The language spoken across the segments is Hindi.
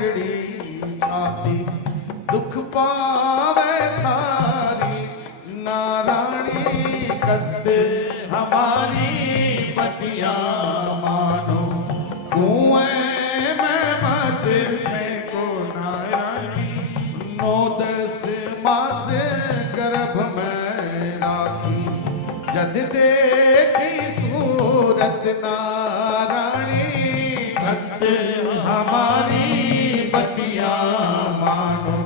मरड़ी छाती दुख पावे थारी नारायणी कद हमारी बतिया मानो कुएं में मत फेंको नारायणी। 9-10 मास गर्भ में राखी जद देखी सूरत नारायणी कद हमारी बतिया मानो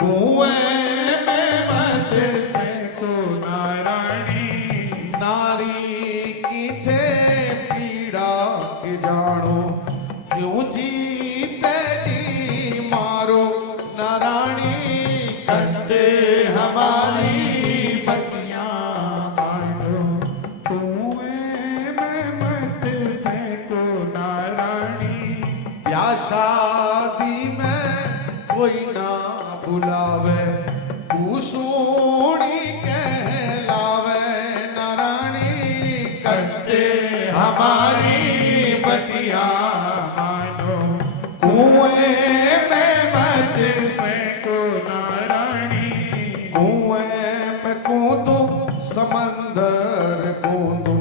कुएं में मत फेंको नारायणी। नारी की थे पीड़ा के जानो क्यों जीते जी मारो नारायणी कद हमारी बतिया मानो कुएं में मत फेंको नारायणी। ब्याह शादी में कोई ना बुलावे कुसूनी कहलावे नारायणी कद हमारी बतिया मानो कुएं में मत फेंको नारायणी। कुएं में कूदो समंदर कूदो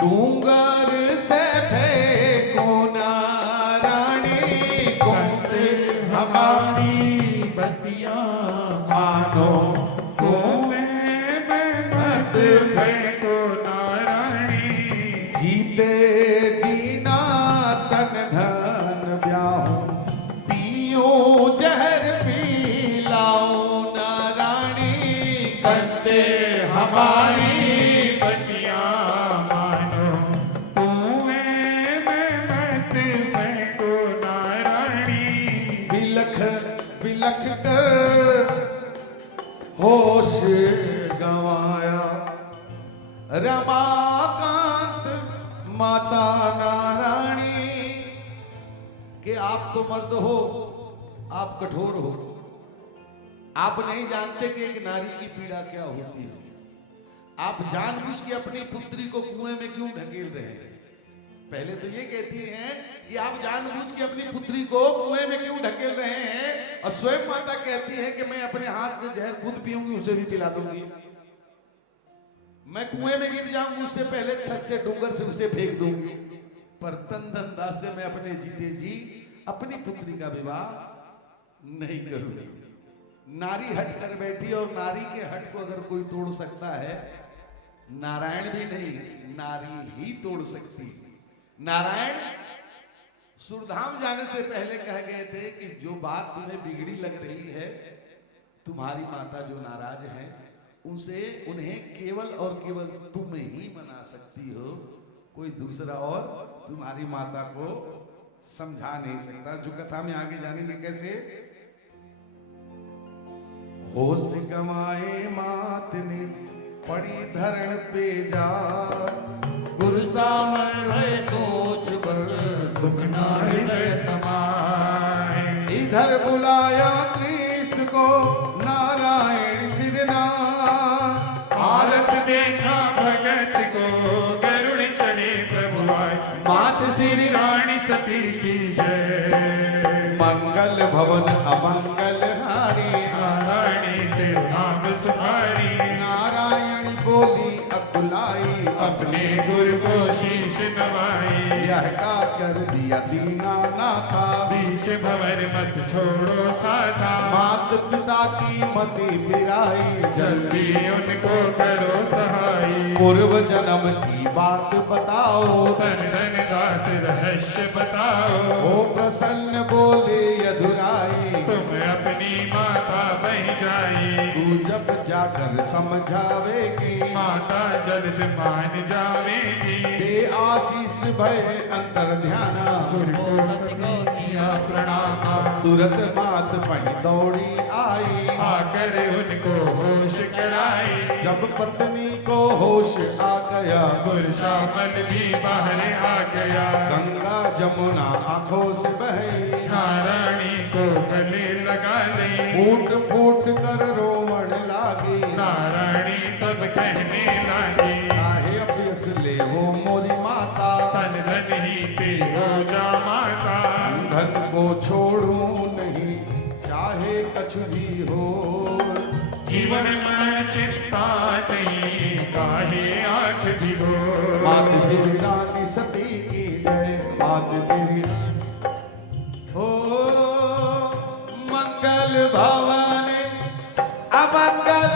डूंगर से फेंको नारायणी कद हमारी बतिया मानो कुएं में मत फेंको नारायणी। जीते जीना तन धन ब्याहो पियो जहर पी लाओ नारायणी कद हमारी बतिया मानो कुएं में मत फेंको नारायणी। बिलख बिलख कर होश गंवाया रमाकांत माता नारायणी कि आप तो मर्द हो, आप कठोर हो, आप नहीं जानते कि एक नारी की पीड़ा क्या होती है। आप जानबूझ के अपनी पुत्री को कुएं में क्यों ढकेल रहे हैं। पहले तो ये कहती हैं कि आप जानबूझ के अपनी पुत्री को कुएं में क्यों ढकेल रहे हैं, और स्वयं माता कहती है कि मैं अपने हाथ से जहर खुद पीऊंगी, उसे भी पिला दूंगी। मैं कुएं में गिर जाऊंगी, उससे पहले छत से डूंगर से उसे फेंक दूंगी, पर तन धन दास से मैं अपने जीते जी अपनी पुत्री का विवाह नहीं करूंगी। नारी हट कर बैठी, और नारी के हट को अगर कोई तोड़ सकता है, नारायण भी नहीं, नारी ही तोड़ सकती। नारायण सुरधाम जाने से पहले कह गए थे कि जो बात तुम्हें बिगड़ी लग रही है, तुम्हारी माता जो नाराज है, उनसे उन्हें केवल और केवल तुम ही मना सकती हो, कोई दूसरा और तुम्हारी माता को समझा नहीं सकता। जो कथा में आगे जानेंगे कैसे। होश गमाए मात ने पड़ी धरण पे जा, गुरसा में सोच बस दुख ना हृदय समाए। इधर बुलाया कृष्ण को नारायण सिरना, आरत देखा भगत को गरुड़ चढ़े प्रभु आए। मात श्री रानी सती की जय, मंगल भवन अमंगल हारी, नारायणी तेरे नाम सुधारी। नारायण बोली अकुलाई, अपने गुरु को शीश नवाई। यह का कर दिया दीना ना था, बीच भंवर मत छोड़ो साथा। मात पिता की मति फिराई, जल्दी उनको करो सहाय। पूर्व जन्म की बात बताओ, धन धन दास रहस्य बताओ। ओ प्रसन्न बोले यदुराई, तुम अपनी माता बह जाई। तू जब जाकर समझावेगी, माता जल्द मान जावेगी। दे आशीष भय अंतर ध्याना, गुरु को किया प्रणाम। तुरंत मात पही दौड़ी आई, आकर उनको होश कराई। जब पत्नी को होश आ गया, गुरशामल भी बाहर आ गया। गंगा जमुना आंखों से बही, नारायणी को गले लगा ली। फूट फूट कर रोमण लागी, नारायणी तब कहने लगी। काहे अभ्यस ले हो मोरी माता, तन धन ही ते हो जा माता। धन को छोड़ूं नहीं, चाहे कछु भी हो। जीवन मन चिंता नहीं, काहे आठ भी हो। मात श्री रानी सती की जय, मात श्री हो। मंगल भवन अमंगल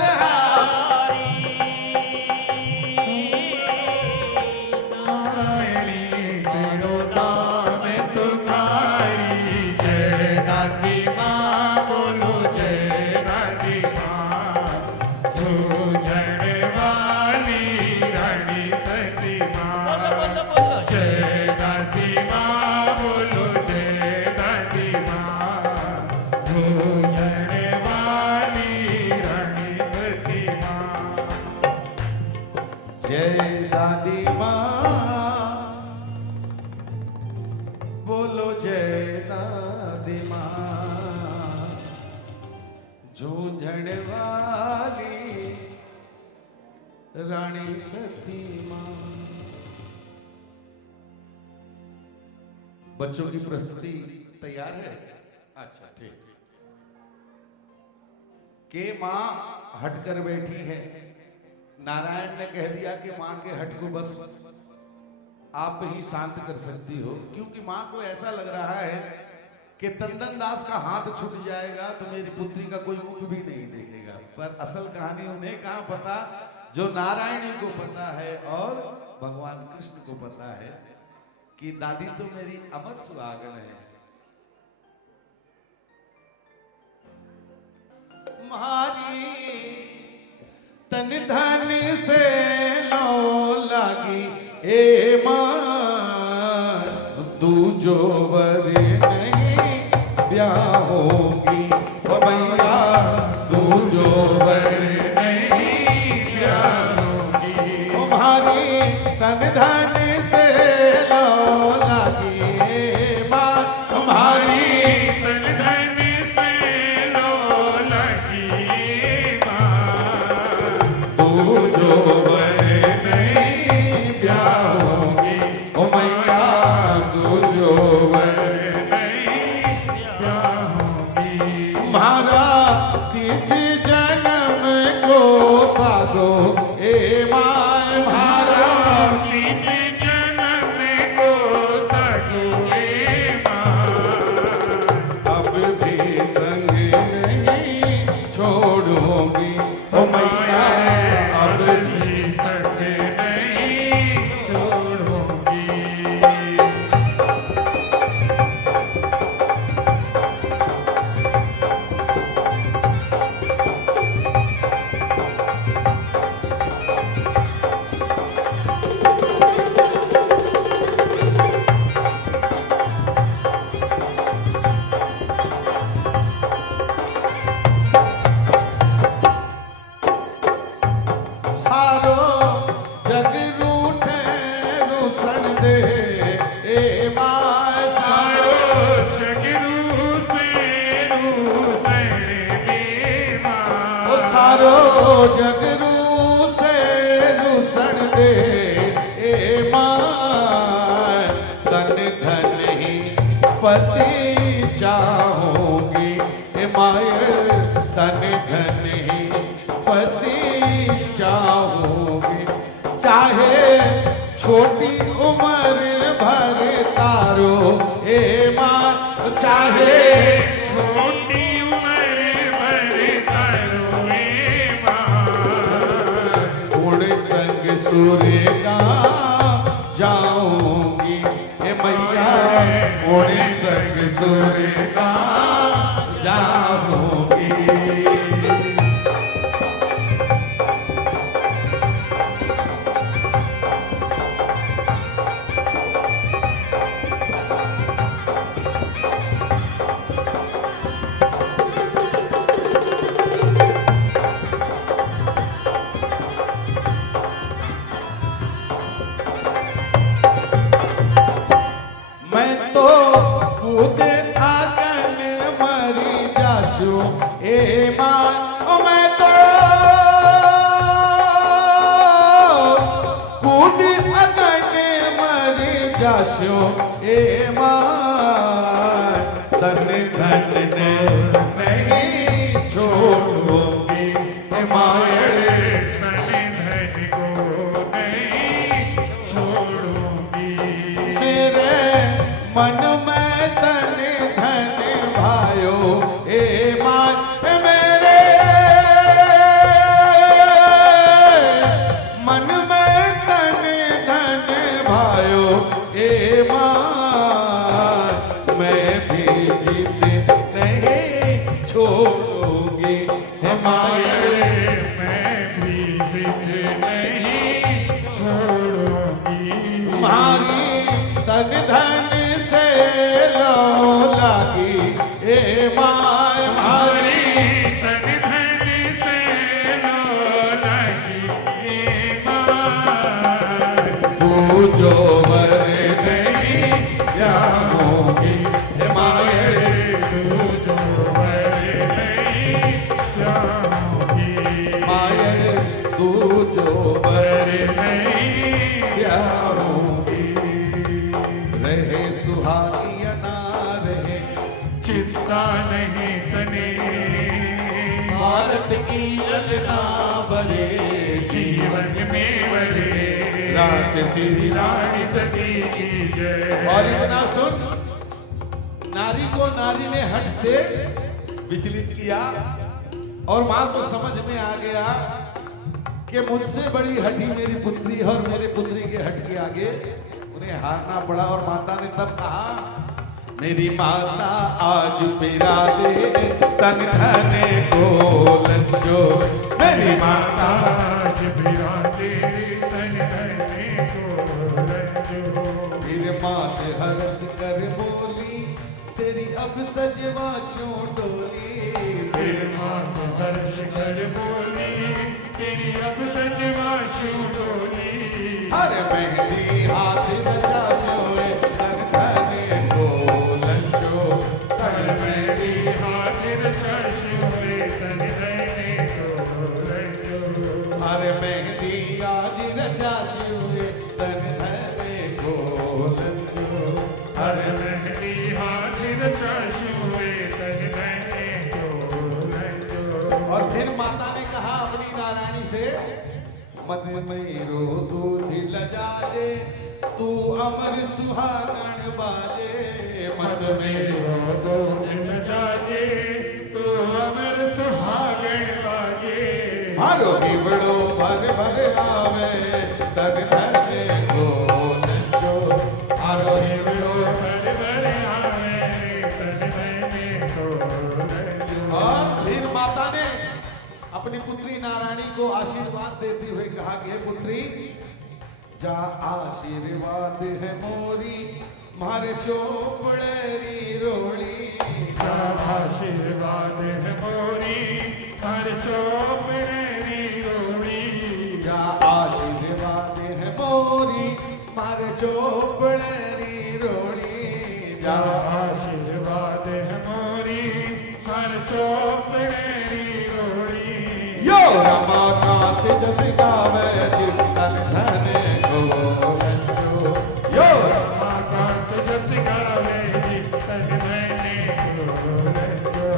जय दादी माँ, बोलो जय दादी माँ। जूझण वाली रानी सती माँ। बच्चों की प्रस्तुति तैयार है? अच्छा ठीक। के माँ हटकर बैठी है। नारायण ने कह दिया कि माँ के हट को बस आप ही शांत कर सकती हो, क्योंकि माँ को ऐसा लग रहा है कि तंदन दास का हाथ छूट जाएगा तो मेरी पुत्री का कोई मुख भी नहीं देखेगा। पर असल कहानी उन्हें कहाँ पता, जो नारायणी को पता है और भगवान कृष्ण को पता है कि दादी तो मेरी अमर सुहागन है। मारी तन धन से लो लागी ए मां, दूजो वर नहीं ब्याह होगी ओ भैया, दूजो वर नहीं ब्याह होगी। तुम्हारी तन धन से लो लागी ए मां, तुम्हारी तन धन से लो लगी माँ, दूजो वर नहीं ब्याह होगी ओ मैया, दूजो वर तुम्हारा किस जन्म को साधो ए मां, म्हारा किस जन्म को साधो ए माँ, अब भी संग नहीं छोड़ूंगी ओ मैया, अब भी संग नहीं छोड़ूंगी। सारो जग रूठे रूसन दे ए मां, सारो जगरू से रूसन दे माँ, ओ सारो जग रूसे रूसन दे ए मां, तन धन ही पति चाहूंगी ए माए, तन धन ही पति चाहूंगी। चाहे छोटी उम्र भर तारो ए मां, चाहे छोटी उम्र भर तारो ए माँ, उड़ संग सूर्य का जाऊंगी ए मैया, उड़ संग सूर्य का जाऊंगी। मैं तो खुद आंगन मरी जासू ए मां, ओ मैं तो खुद आंगन मरी जासू ए मां, मायड़ तन धन को नहीं छोड़ूंगी। मेरे मन में तन धन भायो ए माय मेरे मन में तन धन भायो ए माय मैं भी जीत नहीं छोड़ूंगी हे माय मैं भी जिद नहीं छोड़ूंगी। मारी तन धन से लो लागी ए माय मारी तन धन से लो लगी ए माय। तू जो वर नहीं जाऊंगी हे माय तू जो वर नहीं जाऊंगी। माय तू जो वर नहीं जाऊंगी रहे सुहागी या ना रहे चिंता नहीं तने भारत की ललना बने जीवन में बड़े रात सीधी रानी सती की जय। और इतना सुन नारी को नारी ने हट से विचलित किया और मां को समझ में आ गया कि मुझसे बड़ी हटी मेरी पुत्री और मेरे पुत्री के हट के आगे उन्हें हारना पड़ा। और माता ने तब कहा मेरी माता आज पिरा दे तन धन को लंजो मेरी माता आज बिराते तन धने को रंजो। फिर मात हर्ष कर बोली तेरी अब सजवा शो डोली फिर माँ को हर्ष कर बोली तेरी अब सजवा शू डोली। हर मेहंदी हाथ नशा सोए तन धन को लंजो हर मेरी हाथ रचा शुए तन धने को रंजो। हर मेहंदी आज रचा सोए तन धन को लंजो हर मेहंदी हाथ रचा शुए तन धने को रंजो। और फिर माता ने कहा अपनी नारायणी से मद में रो दूध लजाजे तू अमर सुहागण बाजे मद में रो दो दिन जाजे तू अमर सुहागण बाजे। मारो हिबड़ो भर भर आवे तन धने को लंजो मारो हिबड़ो भर भर आवे तन धने को रंजो। और फिर माता ने अपनी पुत्री नारायणी को आशीर्वाद देते हुए कहा कि हे पुत्री जा आशीर्वाद है मोरी मारे चोपड़ेरी रोड़ी जा आशीर्वाद है मोरी हर चौपड़ेरी रोड़ी। जा आशीर्वाद है मोरी मारे चोपड़ेरी रोड़ी जा आशीर्वाद है मोरी हर चौपड़ेरी रोड़ी। यो रमाकांत जस गावे जित तन धने को लंजो यो रमाकांत जस गावे जित तन धने को रंजो।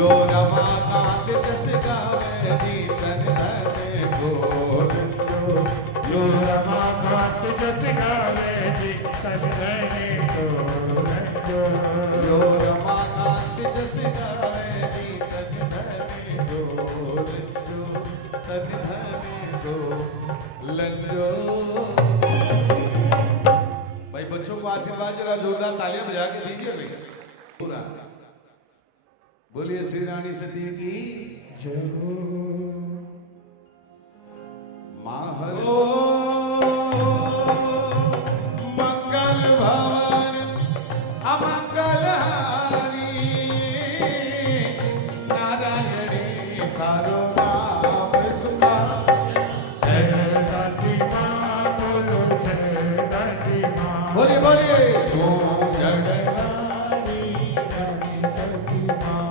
यो रमाकांत जस गावे जित तन धने को लंजो यो रमाकांत जस गावे जित तन धने को रंजो। यो रमाकांत जस गावे जित तन धने को लंजो तन धने को लंजो। भाई बच्चों को आशीर्वाद जरा जोरदार तालियां बजा के दीजिए भाई पूरा बोलिए श्री रानी सती की माहर मंगल भवन अमंगल हारी नारायणी तारो नाम सुना जय दादी माँ बोलो जय दादी माँ। बोलिए बोलिए झूम जय रानी रानी सती माँ।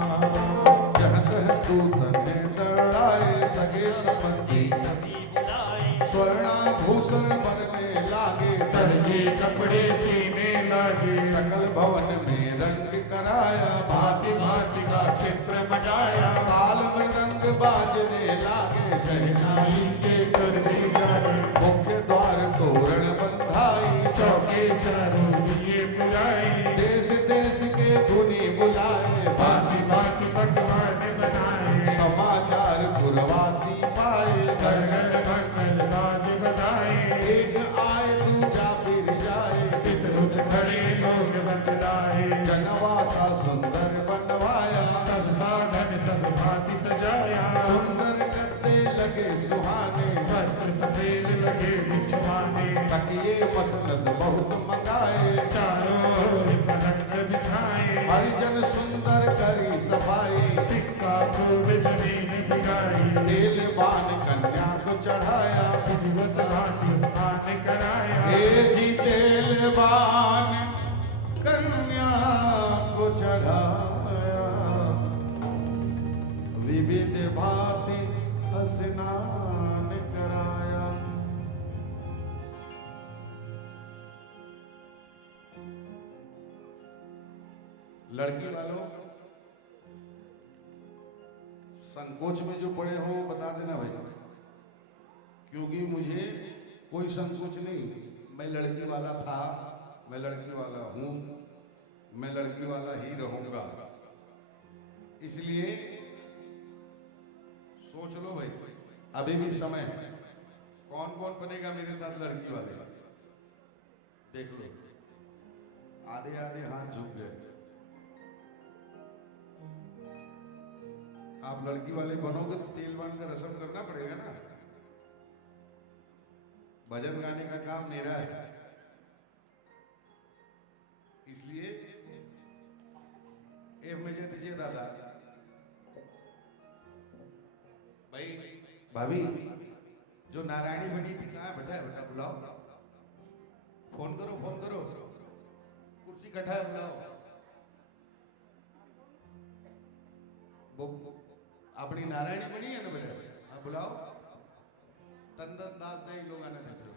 जहाँ तह तू तने दड़ाए सगे संबंधी सती बुलाए स्वर्णाभूषण बनने लागे, दर्जी कपड़े सीने लागे, सकल भवन में रंग कराया, भांति भांति का चित्र बनाया, ताल मृदंग बाजने लागे, शहनाई के सुर दी जाए, मुख्य द्वार तोरण बंधाई, चौके चारों दिए बुलाए, देश देश के धुनी बुलाए, भांति भांति पकवान बनाए, समाचार पुरवासी पाए, घर घर मंगल बाज बधाए, एक आए दूजा फिर जाए, हित हुत खड़े लोग बतलाए, जनवासा सुंदर बनवाया, सब साधन सब भांति सजाया, सुंदर गद्दे लगे सुहाने, वस्त्र सफेद लगे बिछवाने, तकिए मसनद बहुत मंगाए, चारों ओर पलंग बिछाए, हरिजन सुंदर करी सफाई, सिक्का खूब जमीन गिराई, तेल बान कन्या को चढ़ाया, विधिवत लाठी स्नान कराया, हे जी तेल बान कन्या को चढ़ाया, विविध भांति स्नान कराया। लड़की वालों, संकोच में जो पड़े हो वो बता देना भाई, क्योंकि मुझे कोई संकोच नहीं। मैं लड़की वाला था, मैं लड़की वाला हूं, मैं लड़की वाला ही रहूंगा। इसलिए सोच लो भाई, अभी भी समय है। कौन कौन बनेगा मेरे साथ लड़की वाले? देख लो, आधे आधे हाथ झुक गए। आप लड़की वाले बनोगे तो तेल बांध का रस्म करना पड़ेगा ना। भजन गाने का काम मेरा है, इसलिए मुझे दीजिए दादा। भाई भाभी जो नारायणी बनी थी कहाँ बैठा है? बेटा बुलाओ, फोन करो, फोन करो, कुर्सी कटा है, बुलाओ। वो अपनी नारायणी बनी है ना बेटा, हाँ बुलाओ। तंदन दास दे लोग आने देते हो,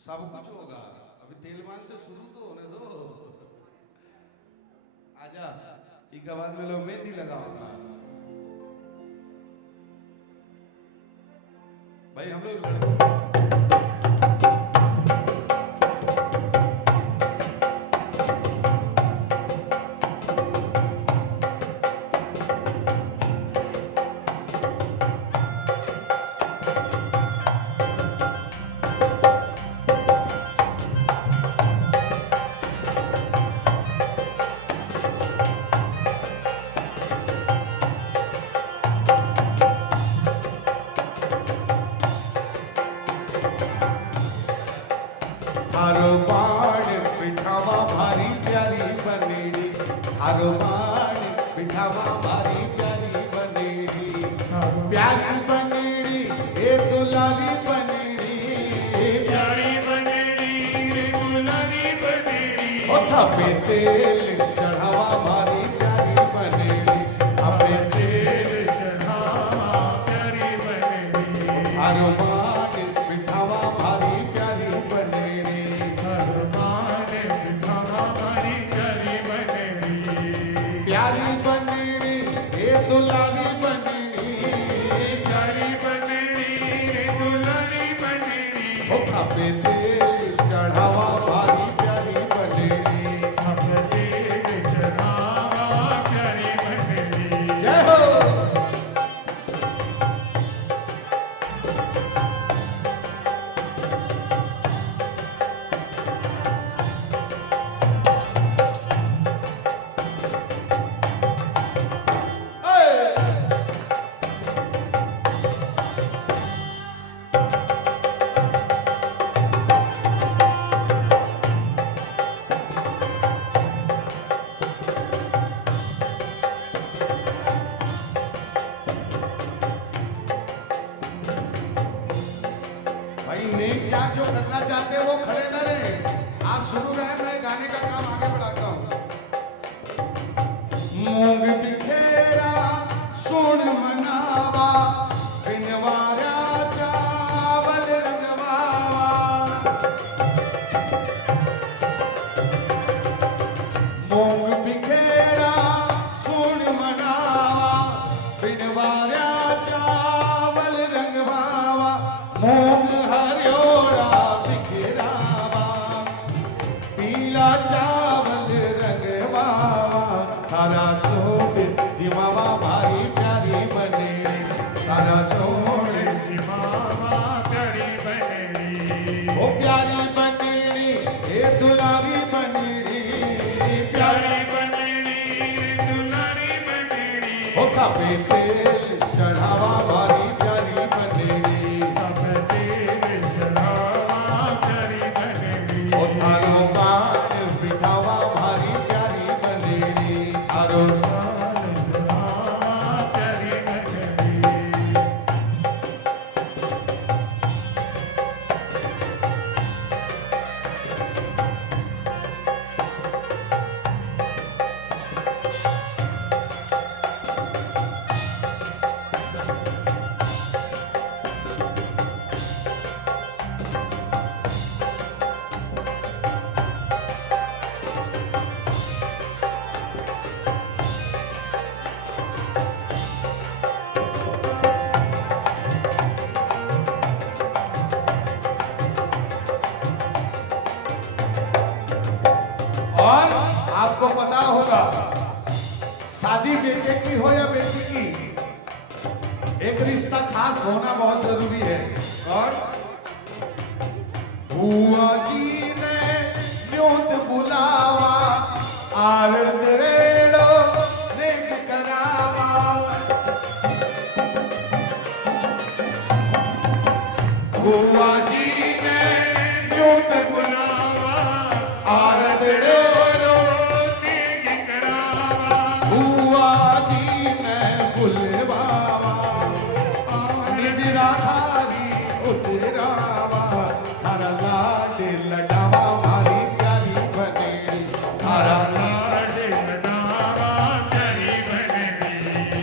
सब कुछ होगा। अभी तेलवान से शुरू तो होने दो। आजा, इसके बाद में लोग मेहंदी लगाओ ना भाई। हम लोग लड़के थारो बाण बिठावा भारी प्यारी बनेड़ी, थारो बाण बिठावा भारी प्यारी बनेड़ी, प्यारी बनेड़ी ए दुलारी बनेड़ी, प्यारी बनेड़ी रे दुलारी बनेड़ी, ओ थपे तेल चढ़ावा भारी प्यारी बनेड़ी, थपे तेल चढ़ावा प्यारी बनेड़ी, थारो बाण बिठावा भारी प्यारी बनेड़ी, हर माने बिठावा भारी प्यारी बनेड़ी, प्यारी बनेड़ी ए दुलारी बनेड़ी, प्यारी बनेड़ी रे दुलारी बनेड़ी, ओ खपे तेल चढ़ावा भारी प्यारी बनेड़ी। अब तेल चढ़ावा प्यारी बनेड़ी। जय हो। भाई नेक चार जो करना चाहते हैं वो खड़े न रहे, आप शुरू रहे, मैं गाने का काम आगे बढ़ाता हूँ। मूंग बिखेरा सुन मनावा, ओ खपे तेल चढ़ावा भारी प्यारी बनेड़ी अब तेल चढ़ावा प्यारी बनेगी ओ थारो बाण बिठावा भारी प्यारी बनेड़ी थारो प्यारी बनेगी और आपको पता होगा शादी बेटे की हो या बेटी की एक रिश्ता खास होना बहुत जरूरी है और बुआ जी ने न्योत बुलावा आरड़ेड़ो नेक करावा बुआ जी ने न्योत बुलावा आरड़ेड़ो बुआ जी ने बुलवावा निजरा थारी उतरावा थारा लाड लडावा मारी प्यारी बनेड़ी थारा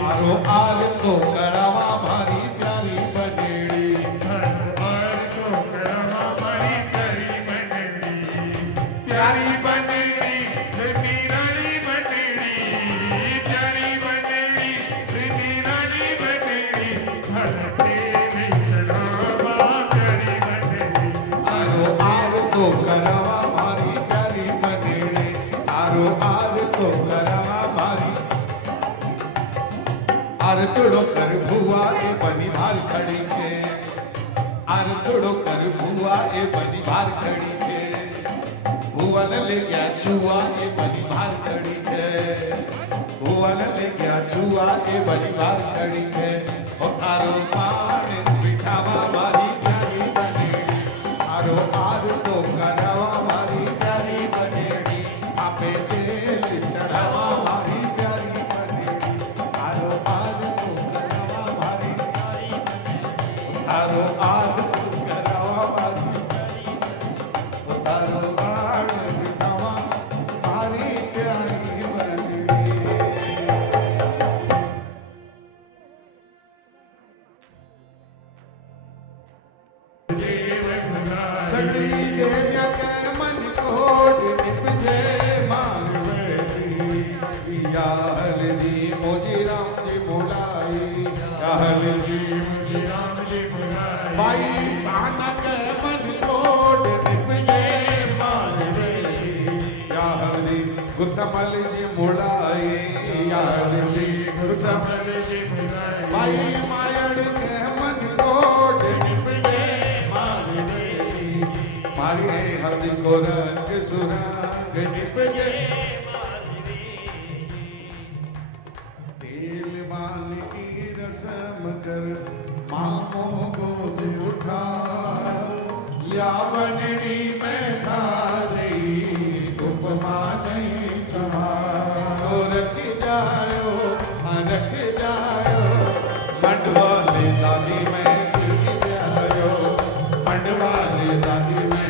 मारो आर तो करावा मारी प्यारी बनेड़ी प्यारी बनेड़ी आरो आर तो करावा मारी प्यारी बनेड़ी आरो आर तो करावा मारी आर तोड़ो कर भुआ ए बनी भार खड़ी छे आर तोड़ो कर भुआ ए बनी भार खड़ी छे भुवन ले गया छुआ ए बनी भार खड़ी छे भुवन ले गया छुआ ए बनी भार खड़ी छे ओ तारो पाण बिठावा मारी प्यारी बनेड़ी आरो आर तो करावा मारी प्यारी बनेड़ी आपे तेल चढ़ावा मारी प्यारी बनेड़ी आरो आर तो करावा मारी प्यारी बनेड़ी आरो आर तो करावा मारी प्यारी बनेड़ी तारो बाण बिठावा मारी प्यारी बनेड़ी सगली देविया के मन कोट निपजे मानवेली या हल्दी मोजी राम जी बुलाई या हल्दी भाई पाना के मन कोट निपजे मानवेली या हल्दी गुरसमल जी बुलाई या हल्दी गुरसमल जी बुलाई भाई मायड़ के मन कोट निपजे मानवेली मारी हल्दी को रंग सुरंग निपजे तेल बान की रसम कर मामो गोद उठा या बनड़ी में खा रही उपमा नहीं संभालो रख जायो रख जायो मंडवाले दादी में गिर जायो मंडवाले दादी में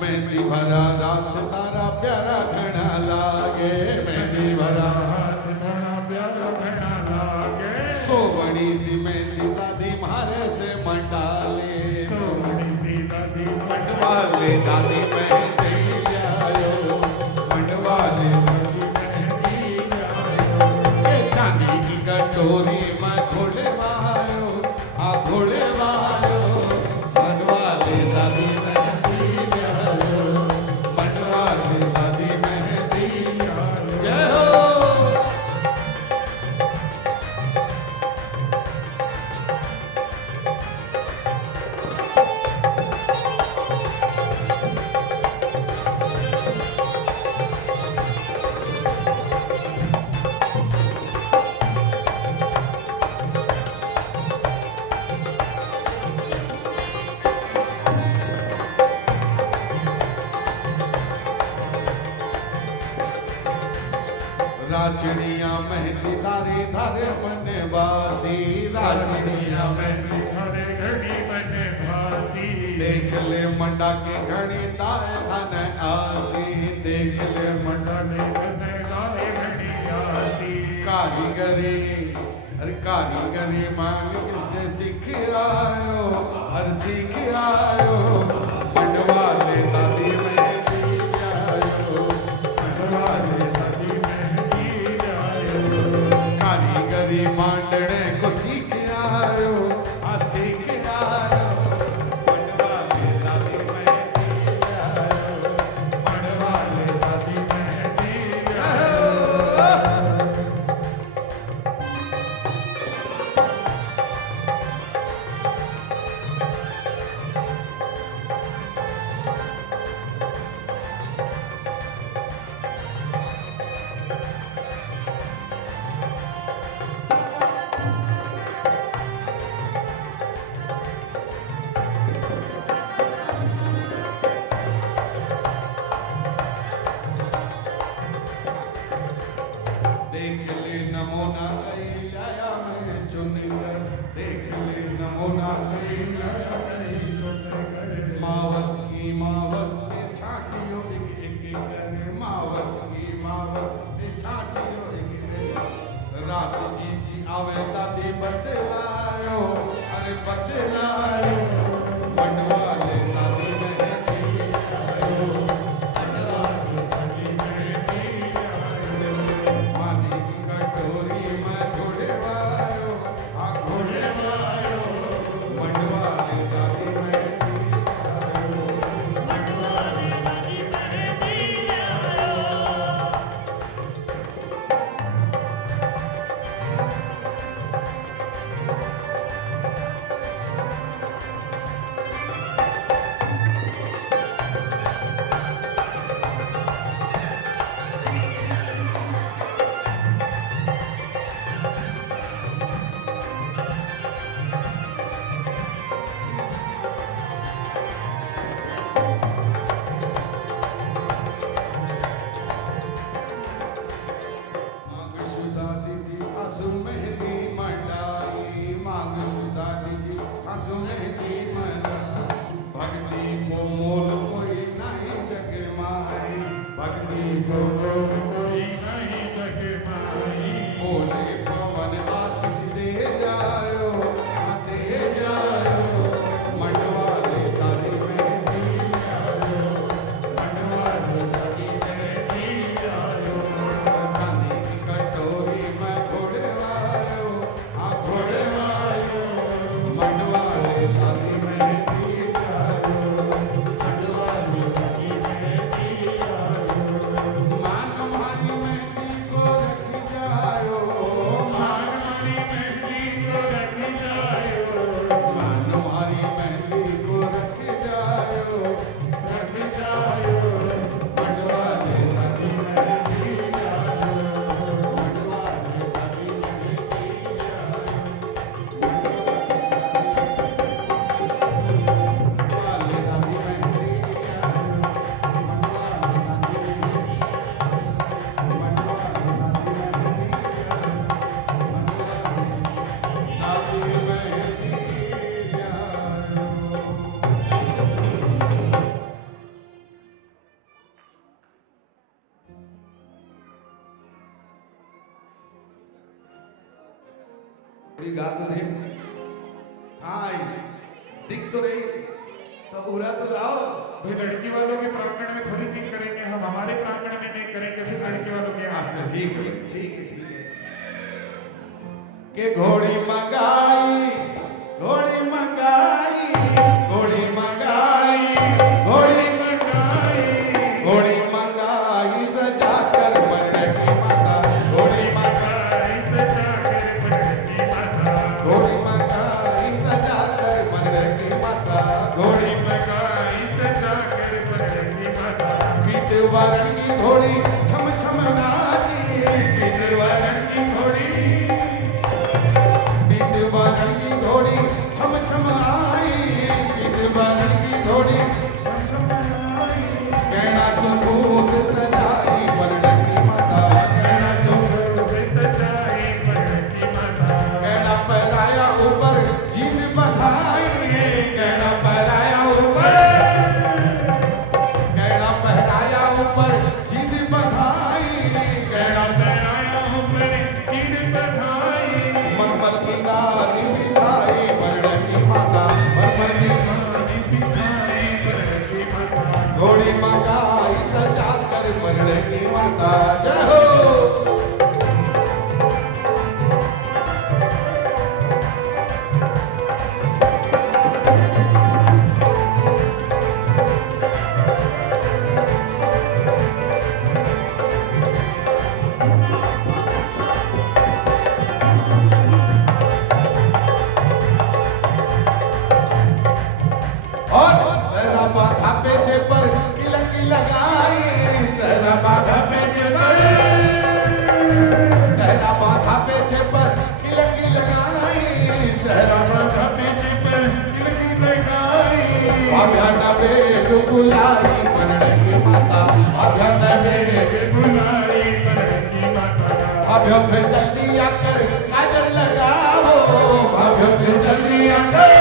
मेहंदी भरा रात तारा प्यारा घना लागे मेहंदी भरा सोवणी सी मेहंदी दादी मारे से मंडाले मंडवाले दादी मेहंदी आयो मंडवाले चांदी की कटोरी में घोड़े वायो आ घोड़े वायो मंडवाले राजनिया मेहंदी धारे धारे बनवासी राजनिया मेहंदी हरे घड़ी मन भासी देख ले मंडा के घड़ी तारे धन आसी देख ले मंडा मन गाए घड़ी आसी कारीगरी अरे कारीगरी मालिक से सीख आयो हर सीख आयो मंडवाले दादी मेहंदी आयो मंडवाले दादी मेहंदी आयो कारीगरी मांडने को सीख आयो आ सीख आयो मंडवाले दादी मेहंदी आयो मंडवाले दादी मेहंदी आयो देख ले नमूना नहीं आया मैं चुनकर देख ले नमूना नहीं आया नहीं चुनकर मावस की छाटियों एक एक करे मावस की छाटियों एक एक रास जी सी आवे दादी बतलायो अरे बतलायो मंडवाले दादी मेहंदी आयो मंडवाले दादी मेहंदी आयो मादी की कटोरी में घोड़ेवायो आ घोड़ेवायो मंडवाले दादी मेहंदी आयो मंडवाले दादी मेहंदी आयो मांग सुधा दीजी आंसू मेहंदी मंडाई मांग सुधा दीजी आंसू मेहंदी मंडाई भक्ति को मोल कोई नहीं जग माई भक्ति को मोल कोई नहीं जग माई बोले पवन आशीष दे जायो दे जायो मंडवाले दादी मेहंदी आयो मंडवाले दादी मेहंदी आयो गांधी की कटोरी में घोड़ेवायो आ घोड़ेवायो मंडवाले दादी मेहंदी आयो मंडवाले दादी मेहंदी आयो मान मारी मेहंदी को रख जायो मान हमारी मेहंदी को रख जायो मान मारी मेहंदी को रख जायो रख जायो मंडवाले दादी मेहंदी आयो मंडवाले दादी मेहंदी गा तो रही हाय दिख तो रही तो उड़ा तो लाओ भाई लड़की वालों के प्रांगण में थोड़ी नहीं करेंगे हम हमारे प्रांगण में नहीं करेंगे फिर लड़की वालों के यहाँ अच्छा ठीक है ठीक है ठीक है के घोड़ी मंगाई घोड़ी मंगाई घोड़ी मंगाई घोड़ी घोड़ी मंगाई सजा कर मरने की माता घोड़ी मंगाई घोड़ी मंगाई सजा कर मरने की माता घोड़ी पीत वारण की घोड़ी छम छम नाची पीत वारण की घोड़ी पीत वारण की घोड़ी छम छम आई पीत वारण की घोड़ी छम छम आई कहना सुखोद सजाई वरण की माता कहना सुख माता जय हो। और सहरा माथा पे छे पर किलकी लगाई, सहरा माथा पे छे पर, सहरा माथा पे छे पर किलकी लगाई, सहरा माथा पे छे पर किलकी लगाई। अभ्यान बेट बुलाई बनने की माता, अभ्यान बेट बुलाई बनने की माता। अभ्यान पे जल्दी आकर काजल लगाओ, अभ्यान पे जल्दी आकर,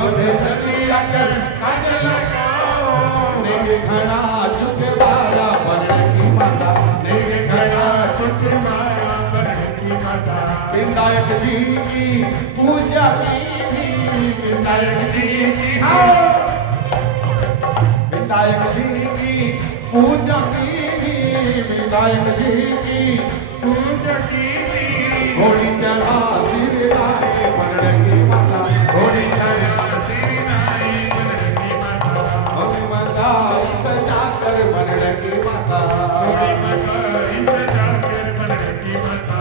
जल्दी आकर काजल लगाओ। नेगे खड़ा छुके माया बनने की माता, नेगे खड़ा छुके माया बनने की माता। विनायक जी की पूजा की, विनायक जी की, विनायक जी की पूजा की, विनायक जी की पूजा की। घोड़ी चढ़ा सिर लाए बनने की माता, घोड़ी चढ़ा सजा कर बनने की माता, सजा कर बनने की माता।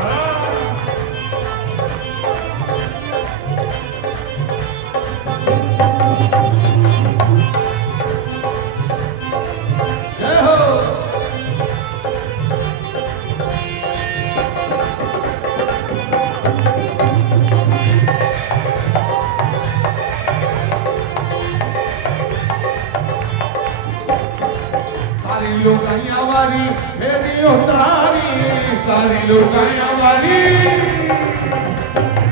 जय हो। सारी लुगाइयां वारी फेरी उतारी, सारी लुगाइयां वारी,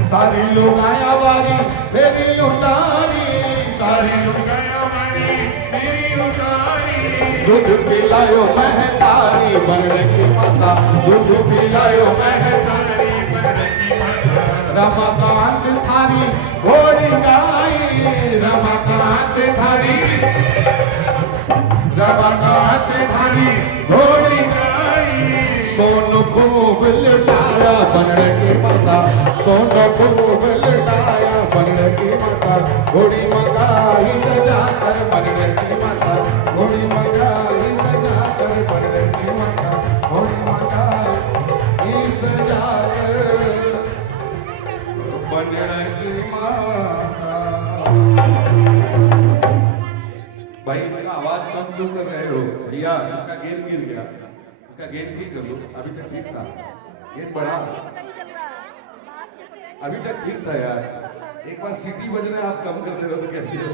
सारी लुगाइयां वारी फेरी उतारी, सारी लुगाइयां वारी फेरी उतारी। दूध पिलायो महतारी बनने की माता, दूध पिलायो महतारी बनने की माता। रमाकांत थारी घोड़ी गाई, रमाकांत थारी, रमाकांत थारी घोड़ी गाई। सोनू खूब लुटाया बनने की माता, सोनू खूब लुटाया बनने की माता। घोड़ी मंगाई सजा कर बनने की माता, घोड़ी मंगाई सजा कर बनने की माता, घोड़ी मंगाई सजा कर बनने की माता। भाई इसका आवाज कम क्यों कर रहे हो भैया? इसका गेन गिर गया, इसका गेन ठीक कर लो। अभी तक ठीक था, गेन बढ़ा, अभी तक ठीक था यार। एक बार सीटी बज रहे आप कम कर दे रहे हो तो कैसे हो?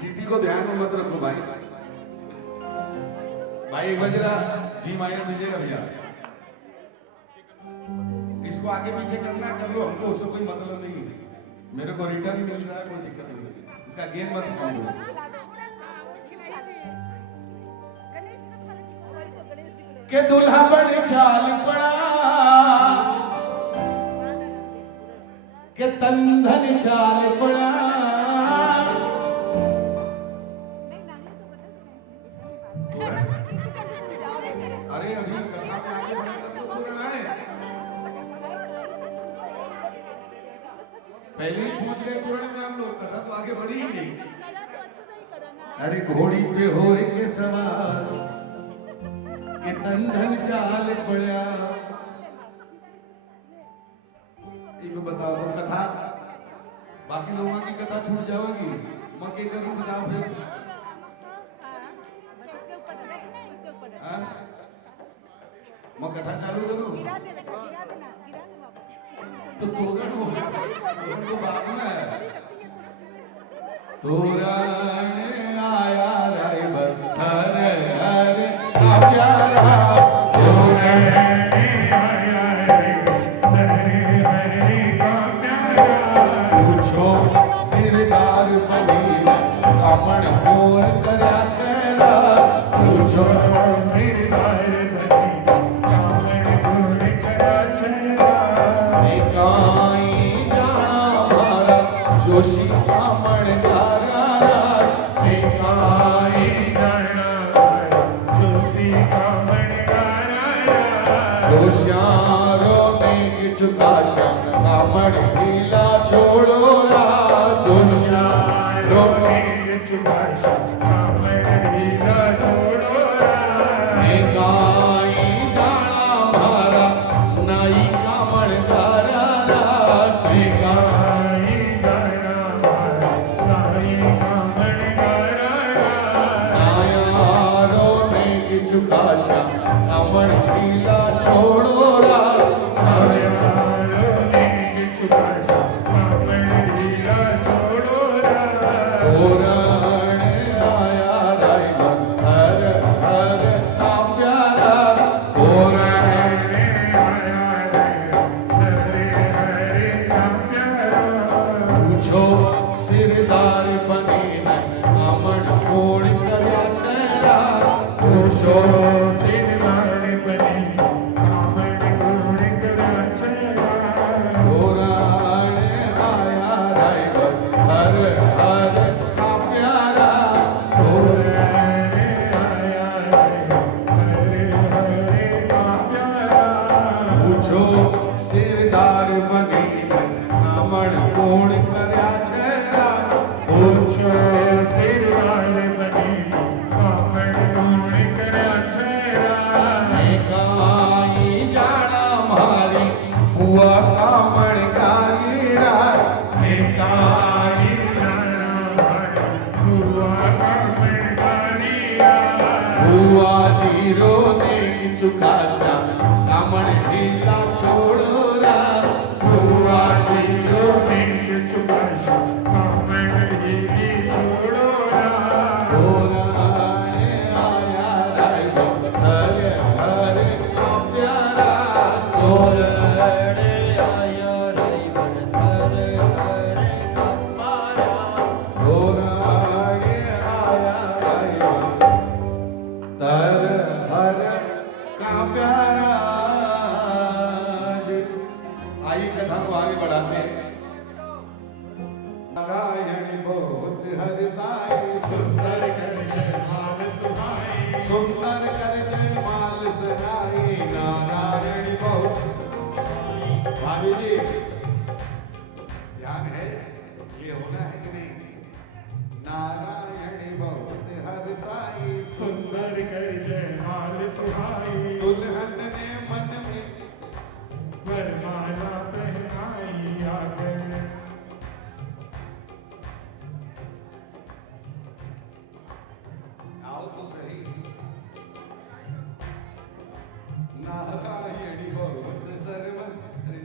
सीटी को ध्यान में मत रखो भाई। भाई एक बज रहा जी माइनर दीजिएगा भैया। इसको आगे पीछे करना कर लो, हमको उससे कोई मतलब नहीं। मेरे को रिटर्न मिल रहा है, कोई दिक्कत नहीं। इसका गेन मत कम करो। के दुल्हा बड़ी चाल पड़ा, के तंधन चाल पड़ा। अरे अभी कथा में आगे बढ़ेगा तो बोलना है। पहले ही पूछ गए तुरंत में हम लोग, कथा तो आगे बढ़ी ही नहीं। अरे घोड़ी पे हो के सवार, के तंधन चाल पड़ा। एक बताओ तो कथा, बाकी लोगों की कथा छूट जाओगी। मैं क्या करूं बताओ फिर? मैं कथा चालू करूं तो तोरण हो, तोरण तो बाद में। तोरण आया राइबर हर हर का प्यारा, तोरण आया राइबर हर हर का प्यारा। पूछो सिरदार बनी कामण मोर करया छेरा, पूछो सिरदार बनी कामण मोर करया छेरा। काई जाना मारा जोशी कामण तारा, काई जाना मारा ने चुकाशा कामण ढीला छोड़ो गाई जाना मारा नाई कामण गारा गाई जाना मारा नाई कामण गारा नायारो ने चुकाशा कामण ढीला छोड़ो नायारो ने चुकाशा कामण ढीला छोड़ो पुराण आया रायवा हर हर का प्यारा पुराण पूछो सिरदार बने न कामण कोण कर्या छरा पूछो सिरदार बने कामण कोण कर्या छरा पुराण आया रायवा हर हर का प्यारा पुराण आया हरे हरे का प्यारा पूछो सिरदार बने न कामण कोण कर्या छरा पूछो सिरदार बने कामण कोण कर्या छरा गाई जाना मारी हुआ कामण गाई राय गाई जाना मारी हुआ कामण गारिया हुआ जीरो ने चुकाशा कामण ढीला छोड़ो रा हुआ जीरो ने चुकाशा कामण ढीली छोड़ो पुराण आया रायवा हर हर का प्यारा पुराण आया रायवा हर हर का प्यारा पुराण आया रायवा तर हर का प्यारा। आइए कथा को आगे बढ़ाते हैं। नारायण बहुत हर साई सुंदर कर माल सुहाई सुंदर कर जय माल सराई नारायण बहुत भाभी जी ध्यान है ये होना है कि नहीं। नारायण बहुत हर साई सुंदर कर जय माल सुहाई दुल्हन ने मन में वरमाला पहनाई आकर आओ तो सही। नारायणी बहुत सर्व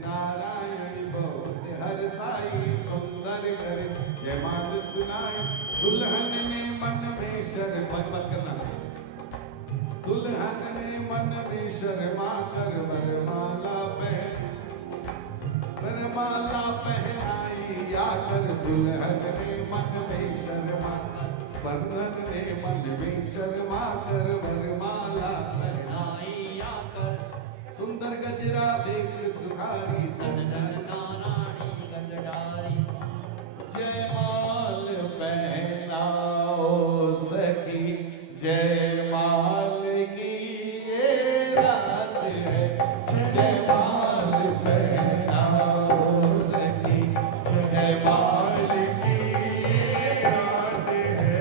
नारायणी बहुत हर साई सुंदर कर जय माल सुनाई दुल्हन ने मन में शर्मा मत करना दुल्हन ने मन में शर्मा कर वरमाला पहनाई आकर दुल्हन ने मन में शर्मा वर्धन ने मन में शर्मा कर वरमाला पहनाई आकर सुंदर गजरा देख सुखारी तन धन नारायणी गलडारी जयमाल पहनाओ सखी जयमाल की ये रात है जयमाल पहनाओ सखी जयमाल की ये रात है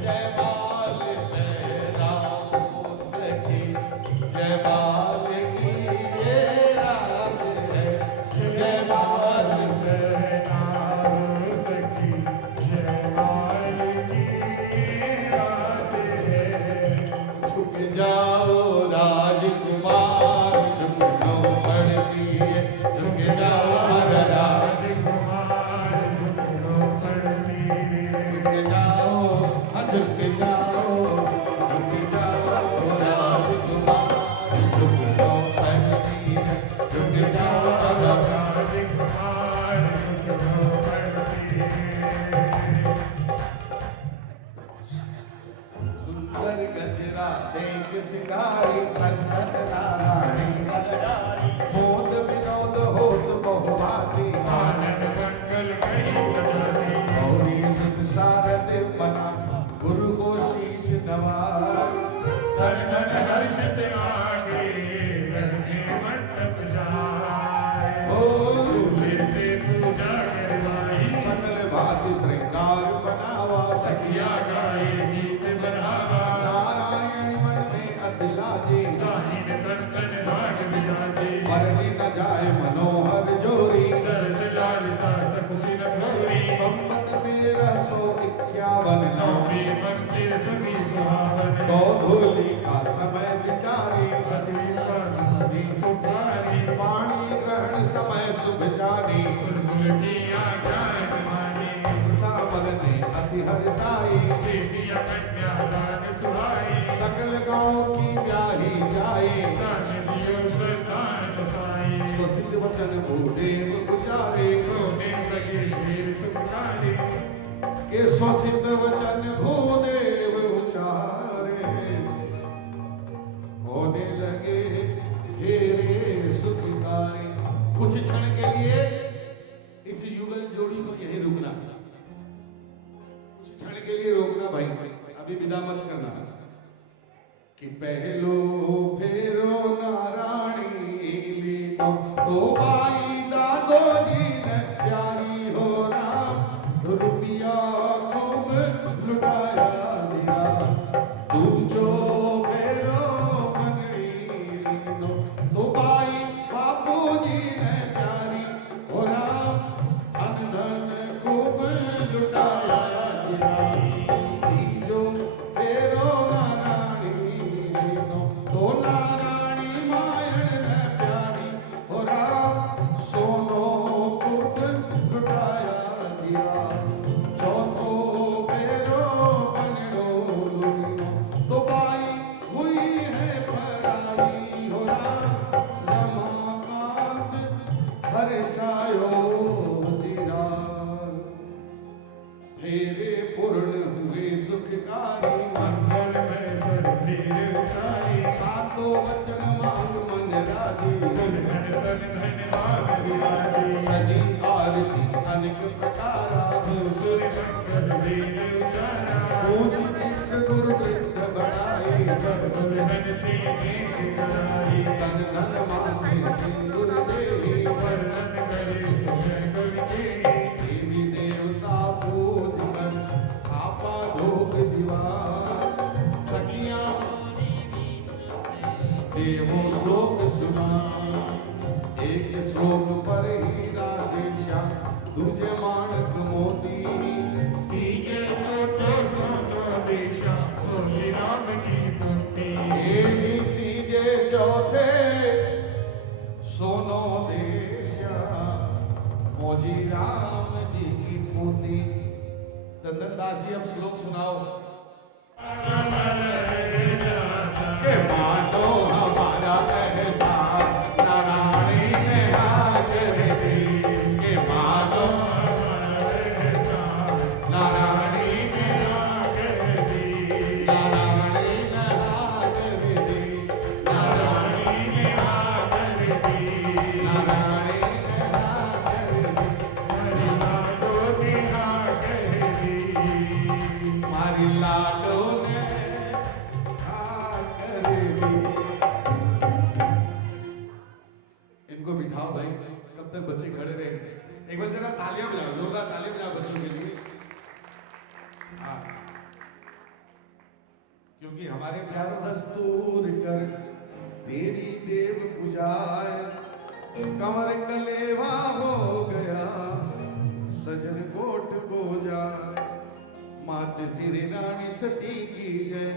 जयमाल पहनाओ सखी जयमाल की ये रात है जयमाल पहनाओ सखी जयमाल की रात है झुक जाओ राजकुमार झुक लो पड़सी झुक जाओ हर राज राजकुमार झुकड़ो पड़सी झुक जाओ झुक जाओ झुक जाओ राजकुमार झुक लो पड़सी झुक जाओ हर राजकुमार झुकड़ो पड़सी सुंदर गजरा देख सिंगारी कंठन नारायणी गलडारी मोद विनोद होत बहुभाती आनंद मंगल कही बजाती गौरी सुत शारद बना गुरु को शीश नवार धन धन हर्षित आगे रहने मंडप जाए ओ दूल्हे से पूजा करवाई सकल भांति श्रृंगार बनावा पावन नौमी मन सिर सुखी सुहावन गोधूली का समय विचारी पृथ्वी पर नदी सुखारी पानी ग्रहण समय शुभ जानी बुलबुल की आज्ञा मानी सामल ने अति हर्षाई बेटियां कन्या दान सुहाई सकल गांव की ब्याही जाई दान दियो श्रद्धान साई स्वस्तित वचन भूदेव उचारे होने लगी ढेर सुखारी के स्वसित वचन भूदेव उचारे होने लगे तेरे सुखकारी। कुछ क्षण के लिए इस युगल जोड़ी को यहीं रुकना, कुछ क्षण के लिए रोकना भाई, अभी विदा मत करना। कि पहलो फेरो नारायणी लीनो तो बाई दादो जी ने प्यारी हो राम रुपया खूब लुटाया दिया दूजो फेरो बनड़ी लीनो तो बाई बापू जी ने प्यारी हो राम धन धन खूब लुटाया दिया तीजो फेरो नारायणी लीनो तो नारायणी मायन ने प्यारी हो राम सोनो खूब लुटाया दिया चौथो फेरो बनड़ो लुनो तो बाई हुई है पराई हो राम रमाकांत हर्षायो धीरा फेरे पूर्ण हुए सुखकारी मंगल में सर भीर उचारी सातों वचन मांग मन राजी दुल्हन तन धन भाग विराजी सजी आरती अनेक प्रकारा सूर्य मंगल दीन उचारा पूछ चित्र गुरु वृद्ध बढ़ाई कर दुल्हन सीने कराई तन धन माथे सिंदूर देहि वर्णन करे सुजय कुल की देवी देवता पूज कर आपा धूप दीवार सखियां देवो श्लोक सुना एक श्लोक पर ही राधेशा दूजे माणक मोती तीजे छोटो सोनो देशा तुझी राम की पुत्री तीजे चौथे सोनो देशा मोजी राम जी की पोती। दंदनदास जी अब श्लोक सुनाओ। के मानो हमारा एहसान नारायणी ने हाजिर दी के मानो नारायणी ने हाजिर दी नारायणी ने हाजिर दी नारायणी ने हाजिर दी नारायणी ने हाजिर दी मारी लाडो ने हाजिर दी। इनको बिठाओ भाई, कब तक बच्चे खड़े रहेंगे। एक बार जरा तालियां बजाओ, जोरदार तालियां बजाओ बच्चों के लिए। हाँ, क्योंकि हमारे प्यारों दस्तूर कर तेरी देव पूजाए कमर कलेवा हो गया सजन कोट को जाए मात श्री रानी सती की जय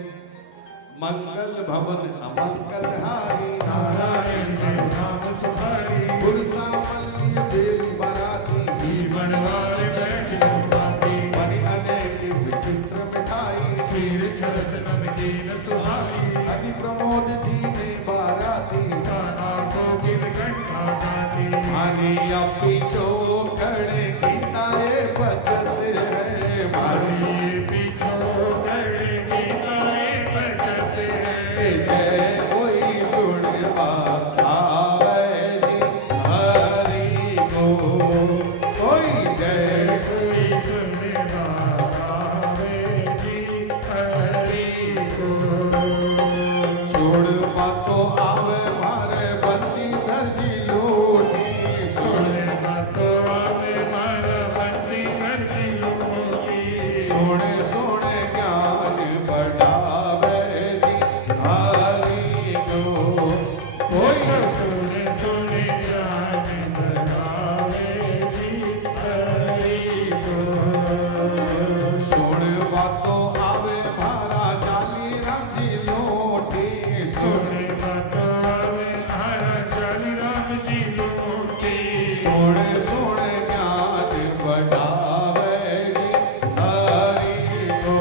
मंगल भवन अमंगल हारी नारायण के नाम सुहारी गुरसा मल्लिय देवी बराती जीवन वार बैठ पाती बनी अनेक विचित्र मिठाई खीर छरस नमकीन सुहाई अति प्रमोद जी ने बाराती आंखों की घंटा गाती हनी अपी चौकड़ गीताए बचत है मारी हरी पीछो कर गीताएं बचते हैं जय कोई सुनवा आवे जी हरि को बातो आवे मारा जाली राम जी लोटे सोने बातो आवे मारा जाली राम जी लोटे सोने सोने ज्ञान बढ़ावे जी हरि को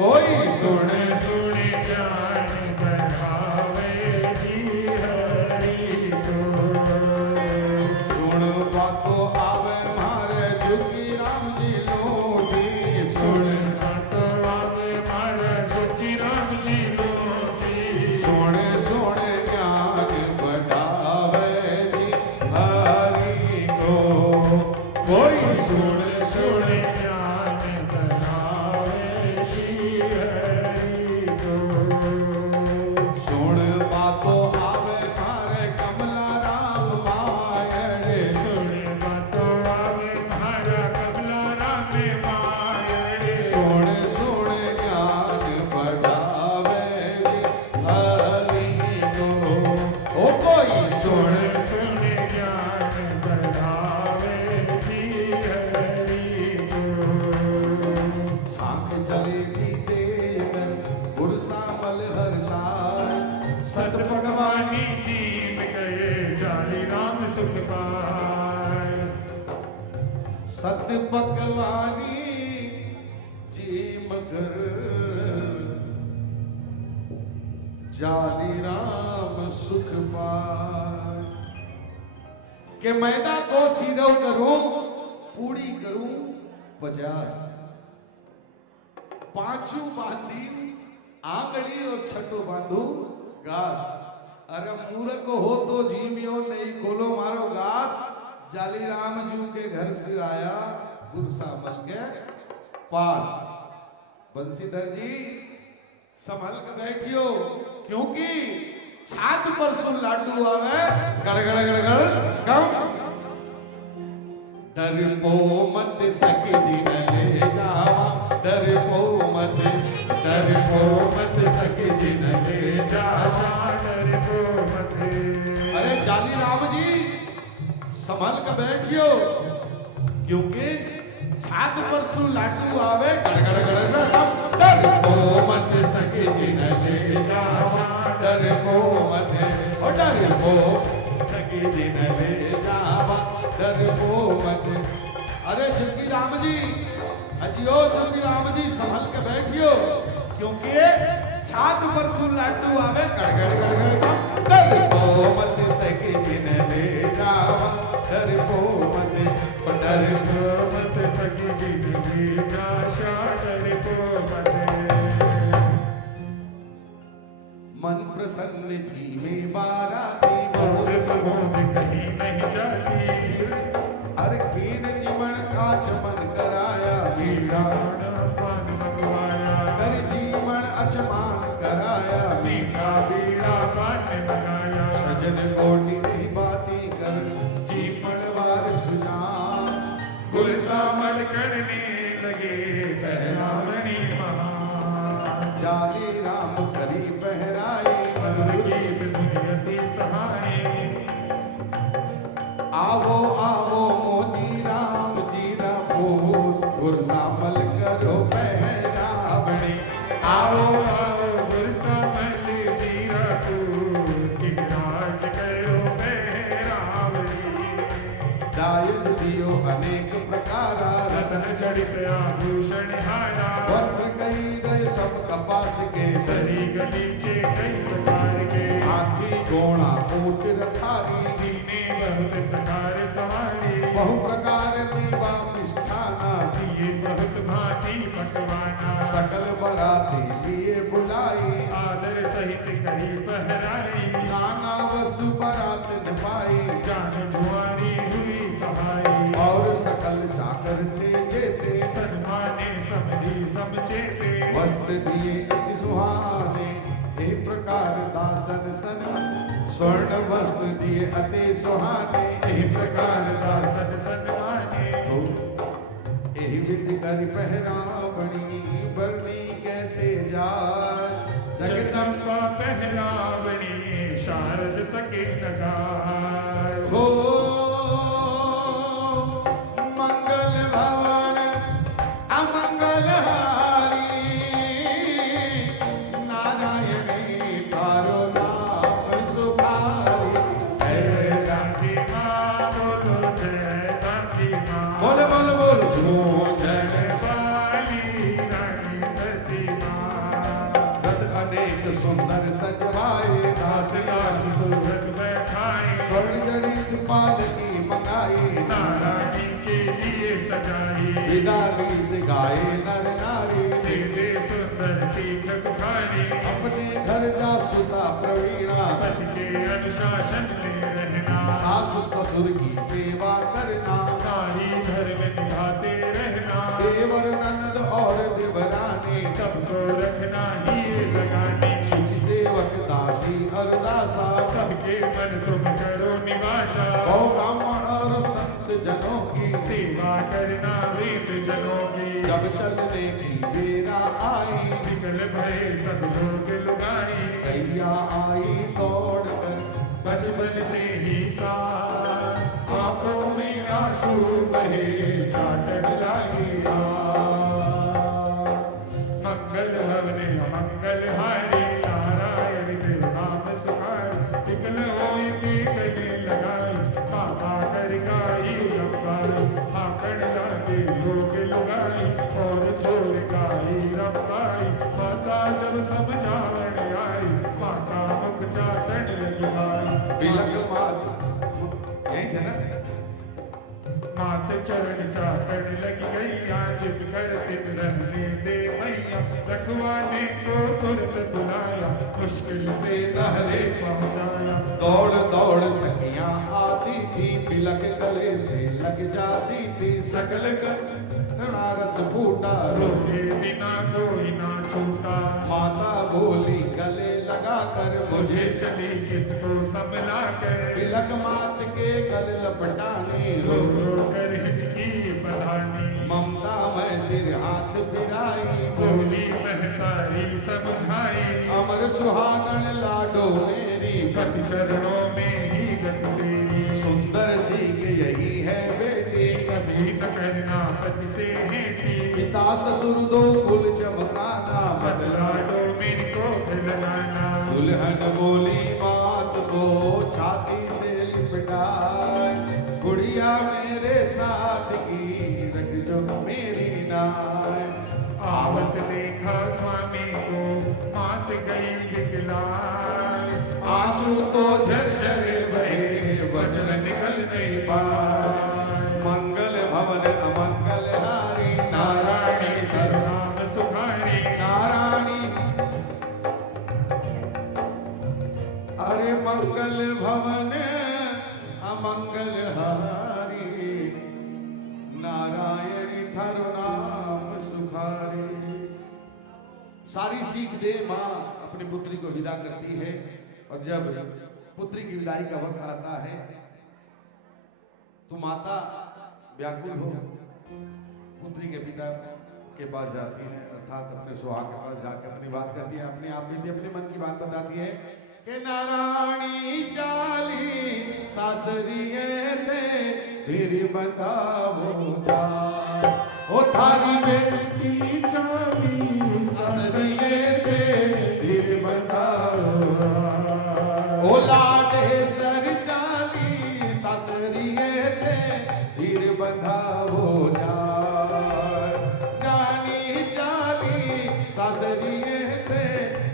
कोई सोने सोने ज्ञान बढ़ावे जी हरि को सुन बातो आवे मारे जुगी राम जी लोटे सोने बातो आवे मारा जोगी राम जी लोटे सोने सोने ज्ञान बढ़ावे जी हरि को कोई सोने सोने ज्ञान बढ़ावे जी हरि को सुन बातो आवे मारे कमला राम मायड़े सोने बातो आवे मारा कमला राम मायड़े सोने सोने ज्ञान बढ़ावे जी हरि को ओ कोई सोने सोने सोने ज्ञान बढ़ावे जी हरि को सांख चलेगी देवन गुरसामल हरसाय सत भगवानी भगवानी जीव गए जाली राम सुख पाए सत भगवानी जी मगर जाली राम सुख पाय के मैदा को सीधो करूं पूरी करूं 50 पांचू बांधी आंगड़ी और छठो बांधू घास अरे मूर्ख हो तो जीमियो नहीं खोलो मारो घास जाली राम जी के घर से आया गुरसामल के पास बंसीधर जी संभल के बैठियो क्योंकि छात पर सुन लाडू आवे गड़गड़ गड़गड़ कम डर पो मत सके जी न ले जावा डर पो मत सके जी न ले जावा डर को मथे अरे जाली राम जी संभल के बैठियो क्योंकि छात पर सु लाडू आवे गड़गड़ गड़गड़ डर पो मत सके जी न ले जावा डर पो मत ओ डर पो सके जी न ले जावा डर पो मत अरे जुगी राम जी अजियो जुगी राम जी संभल के बैठियो क्योंकि छात पर सु लाडू आवे गड़गड़ गड़गड़ डर पो मत सके जी न ले जावा डर पो मत ओ डर को मत सकी जिंदगी का डर को मथे मन प्रसन्न जी में बाराती मोर मोर प्रमोद कहीं नहीं जाती अरे कीन जीवन काच मन कराया बीड़ा पान मंगवाया कर जीवन अचमान कराया मीठा बीड़ा पान मंगाया सजन कोटि नहीं बाती कर जीवन वार सुना गुलसामल करने लगे पहरावनी महा जाली राम करी पहराई मधुर गीत दुनियति सहाय आवो आवो मोजी राम जी रापूत गुरसामल करो पहरावणी आओ आओ गुलसामल जीरा तू किराज कयो पहरावनी दायज दियो अनेक प्रकारा रतन जड़ित आभूषण हारा वस्त्र कई गए सब कपास के दरी गलीचे कई प्रकार के हाथी घोड़ा ऊंट रखारी दीने बहुत प्रकार सवारी बहु प्रकार लीवा मिष्ठाना दिए बहुत भांति पकवाना सकल बराती लिए बुलाई आदर सहित करी पहराई नाना वस्तु बरात न पाई जान जुआरी हुई सहाई और सकल चाकर थे जेते सन्माने समझी समझेते वस्त्र दिए अति सुहाने हे प्रकार दासन सन स्वर्ण वस्त्र दिए अति सुहाने हे प्रकार दासन दासन सन्माने एहि विधि कर पहरावणी बरनी कैसे जाय जगदम्बा पहरावणी शारद सके नगार हो मंगल भवन अमंगल हारी घर जा सुता प्रवीणा, पति के अनुशासन में रहना, सास ससुर की सेवा करना, नारी धर्म निभाते रहना, देवर ननद और देवरानी, सबको रखना ही लगानी, शुचि सेवक दासी और दासा, सबके मन तुम करो निवासा, गौ ब्राह्मण और संत जनों की सेवा करना वेद जनों की, जब चलने की बेरा आई, निकल भये सब लोग लुगाई, गैया आई दौड़ कर बचपन से ही साथ, आंखों में आंसू बहे, चाटन लागे मंगल भवने मंगल हारी, नारायण के नाम सुखाए, निकल होई के गले लगाई, माता कर गाई रंबाई, हाकड़ लागे लोग लुगाई, और जोर गाई रंबाई, माता जब समझावन आई, माता मुख चाटन लगी आई, बिलक मात यहीं से ना मात चरण चाटन लगी गैया, जिन कर दिन रहने दे मैया, रखवाने को तुरंत बुलाया, मुश्किल से नहरे पहुंचाया, दौड़ दौड़ सखियां आती थी, बिलक गले से लग जाती थी, सकल करुणा रस फूटा, रोके बिना कोई ना छूटा, माता बोली गले लगा कर मुझे चली किसको संभला कर, बिलक मात के गल लपटाने, रो रो कर हिचकी बधानी, ममता में सिर हाथ फिराई, बोली महतारी समझाई, अमर सुहागण लाडो मेरी, पति चरणों में ही गत तेरी, सुंदर सीख यही है बेटी, कभी न करना पति से हेटी, पिता ससुर दो कुल चमकाना, बदला दो मेरी को खिल जाना, दुल्हन बोली मात को छाती से लिपटाए, गुड़िया मेरे साथ की रख जो मेरी नाय, आवत देखा स्वामी को मात गई दिखलाए, आंसू तो झरझर बहे वचन निकल नहीं पाए, मंगल भवन अमंगल हारी, नारायणी तेरा नाम सुखारी, नारायणी, अरे मंगल भवन अमंगल हारी, नारायणी थारो नाम सुखारी। सारी सीख दे माँ अपनी पुत्री को विदा करती है, और जब पुत्री की विदाई का वक्त आता है तो माता व्याकुल हो पुत्री के पिता के पास जाती है, अर्थात अपने सुहाग के पास जाकर अपनी बात करती है, अपने आप में अपने मन की बात बताती है कि नारायणी चाली सासरिये ते धीरे बताओ जा, ओ थारी बेटी चाली सासरिये ते धीरे बताओ, ओ लाडे सर चाली सासरिये ते धीरे बताओ जा, जानी चाली सासरिये ते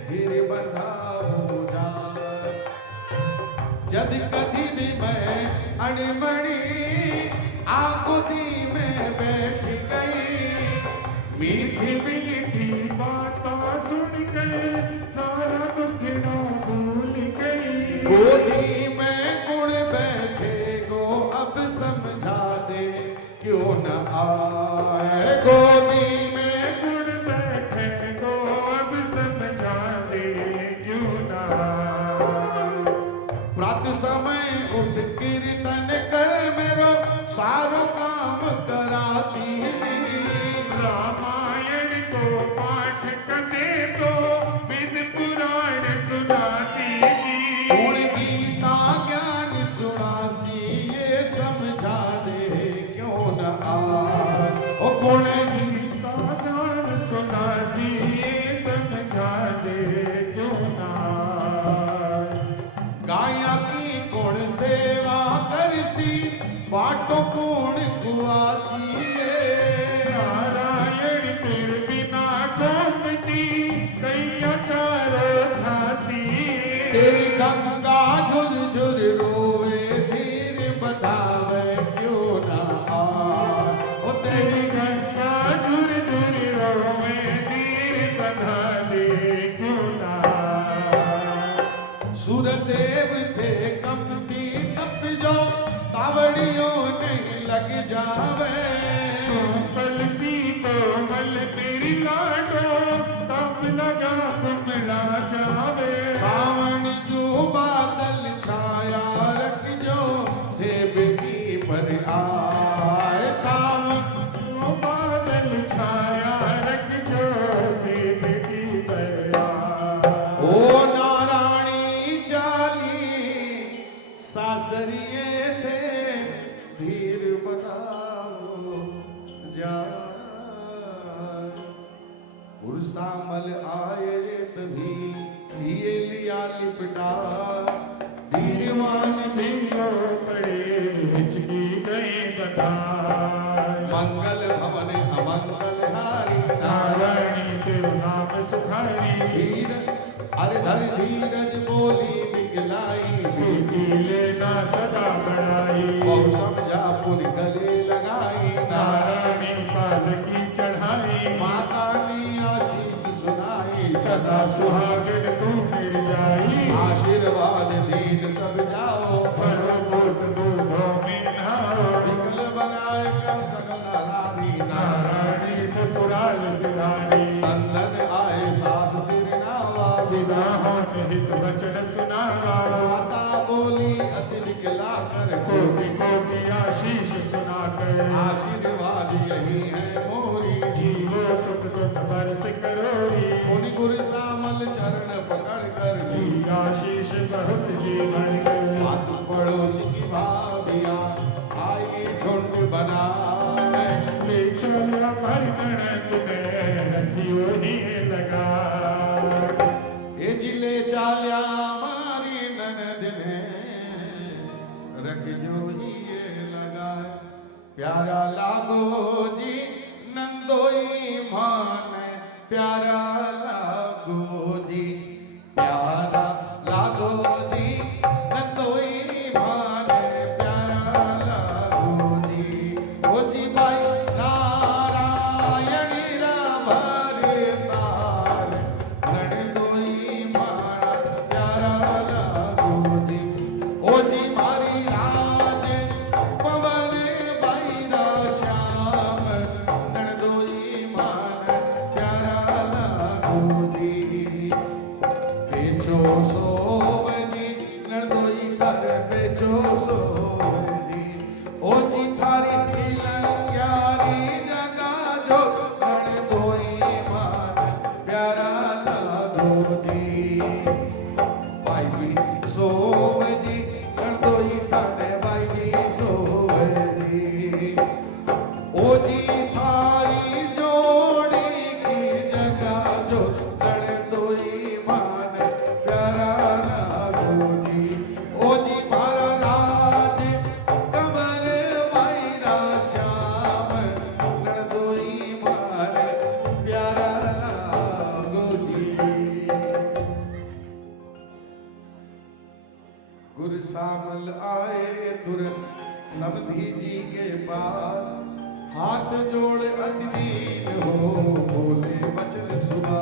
धीरे बताओ जा, जद कभी भी मैं अणमणि आगोदी में बैठ गई, मीठी मीठी बातें सुनकर सारा दुख ना भूल गई, गोदी में गुण बैठे गो अब समझा दे क्यों न आए, गोदी में गुण बैठे को अब समझा दे क्यों ना, प्रात समय उठ कीर्तन कर मेरो सारो काम कराती, रामायण को पाठ करने को वेद पुराण सुनाती जी, गुण गीता ज्ञान सुनासी ये समझा दे क्यों न आए, ओ गुण गीता ज्ञान सुनासी ये समझा दे क्यों ना, गाया की गुण सेवा करसी बाटो गुण खुआसी, नारायण तेरे बिना गोमती कैया चारो घासी, तेरी गंगा झुर झुर रोवे धीर बधावे क्यों न आए, ओ तेरी गंगा झुर झुर रोवे तीर बधा दे क्यों ना, जावे तुलसी कोमल तेरी लाडो तब लगा कुमला जावे सावन जो बादल छाया रख जो थे बेटी पर आए सावन जो बादल छाया रख जो बेटी पर आए। ओ नारायणी चाली सासरिए थे धीर बताओ जा उर्सामल आए तभी लिए लिया लिपटा धीरवान भी रो पड़े हिचकी गए बताए मंगल भवन अमंगल हारी नारायणी तेरे नाम सुखारी धीर अरे धर धीरज बोली निकलाई बेटी लेना सदा बढ़ाई और समझा पुन गले लगाई नारायणी पालकी चढ़ाई माता ने आशीष सुनाई सदा सुहागन तू मिल जाई आशीर्वाद दीन सब जाओ सर्वभूत दूधों में नहाओ विकल बनाए कम सकल नारी नारायणी ससुराल सिधारी नंदन आए सास सिर नावा विवाहों में हित वचन सुनावा माता बोली अति निकला कर कोटि कोटि आशीष सुनाकर आशीर्वाद यही है मोरी जीवो सुख दुख बरस करोड़ी मुनि गुरु सामल चरण पकड़ कर जी आशीष बहुत जीवन कर आस पड़ोस की भाभिया आई झुंड बनाए ले चलो भर ननद में रखियो ही लगा ए जिले चाल्या मारी ननद ने रख जो ही ये लगा प्यारा लागो जी नंदोई मान प्यारा लागो जी प्यारा लागो जी नंदोई मान प्यारा लागो जी ओ जी भाई नारायणी राम हरे तार नंदोई मान प्यारा लागो जी ओ जी मारी राज पवन बैरा श्याम नंदोई मान प्यारा लागो जी बेचो सोव जी नंदोई कर बेचो सोव जी ओ जी थारी प्यारी जगा जो नंदोई मान प्यारा लागो जी भाई जी सोव जी नंदोई थाने भाई जी सोव जी ओ जी थारी जोड़ी की जगह जो नंदोई मान प्यारा लागो जी ओ जी मारा राज कमर वायरा श्याम नंदोई मान प्यारा लागो जी गुरु सामल आए तुरंत समधी जी के पास हाथ जोड़ अति दीन हो बोले वचन सुना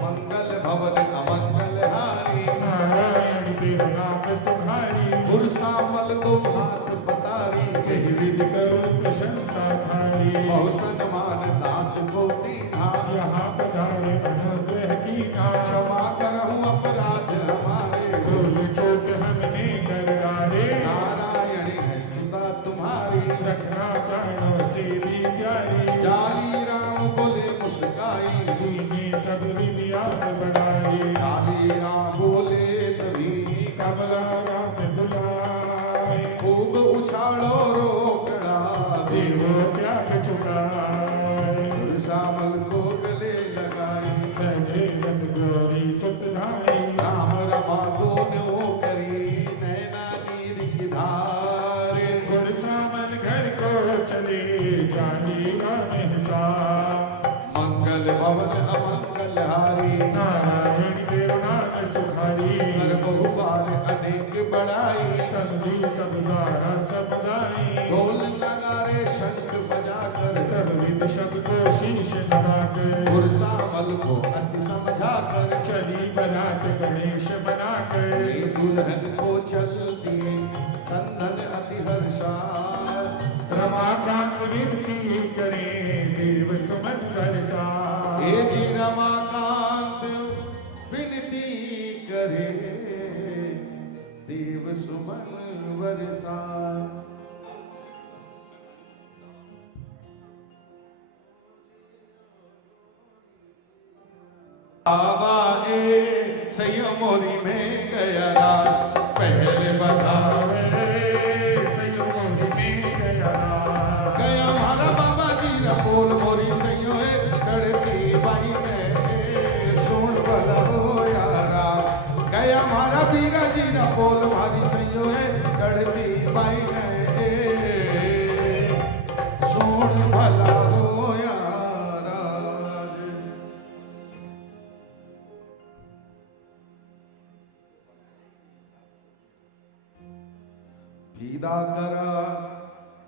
मंगल भवन अमंगल हारी नारायण तेरा नाम सुखारी गुरु सामल दो हाथ पसारी कही विधि करो प्रशंसा थारी बहु सजमान दास को दीना यहाँ पधारे अनुग्रह की ना क्षमा करहूं अपराध हमारे भूल चोट हमने कर डारे नारायण है चिता तुम्हारी रखना प्राणों से भी प्यारी जारी राम बोले मुस्काई दीनी सब विद्यात बढ़ाई जारी राम बोले तभी कमला राम बुलाए खूब उछाड़ो रोकड़ा देवो त्याग चुकाए गुरु सामल को गले लगाई सहे जन गौरी सुत धाई राम रमा दोनों करी नैना नीर की धारे गुर सामन घर को चले जानी राम हिसाब मंगल भवन अमंगल हारी नारायण देव नाम सुखारी कर बहु बार अनेक बढ़ाई सबदी सब द्वारा सब दाई ढोल नगारे शंख बजाकर सब विद शब्द शीश नवाकर गुरु सामल को अति समझा कर चली बरात गणेश बनाकर दुल्हन को चल दिए कंदन अति हर्षार रमाकांत विनती करे देव सुमन बरसाए। हे जी रमाकांत विनती करे देव सुमन बरसाए। आवाए सैया मोरी में गया रात पहले बधावे सैया मोरी में गया रात। गया हमारा बाबा जी रपोल मोरी सैयो है चढ़ती बाई में सुन भला हो यारा। गया हमारा बीरा जी रपोल मारी सैयो है चढ़ती बाई में सुन भला हो यारा।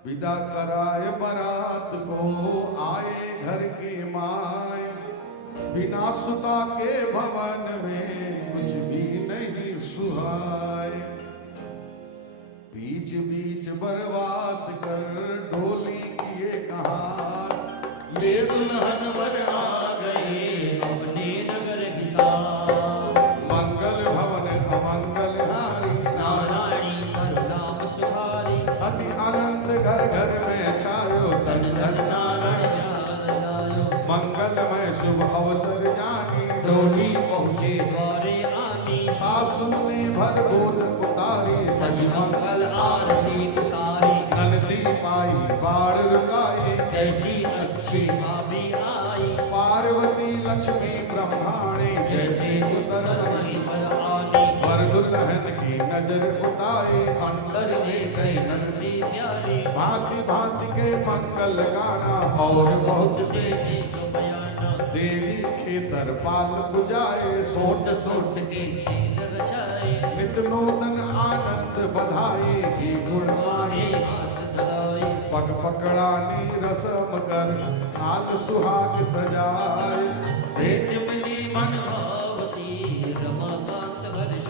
विदा कराए बारात को आए घर के माए। बिना सुता के भवन में कुछ भी नहीं सुहाए। बीच बीच बरवास कर डोली किए कहार। ये दुल्हन वर आ गए अपने नगर हिसार। मंगल भवन अमंगल हारी। नारायणी करुणाम सुहारी। अति आनंद घर घर में छायो तन धन नारायण। ज्ञान लायो। मंगलमय शुभ अवसर जानी। डोली पहुँचे द्वारे आनी। सासू ने भर गोद उतारी। सजी मंगल आरती उतारी। नंदी पाई बाढ़ रुकाई। जैसी अच्छी भाभी आई। पार्वती लक्ष्मी ब्रह्माणी जैसे उतर आई। पर आनी। वर दुल्हन की नजर उतारी। अंदर ले गई नंदी प्यारी। भांति भांति के मंगल गाना और बहुत से एक बयाना। देवी के दरबार पुजाए। सोट सोट के खेल रचाए। नित नूतन आनंद बधाई की गुण माही। हाथ धराए। पग पकड़ानी रसम कर हाल सुहाग सजाए। भेंट मिली मन भावती रमाकांत वर्ष।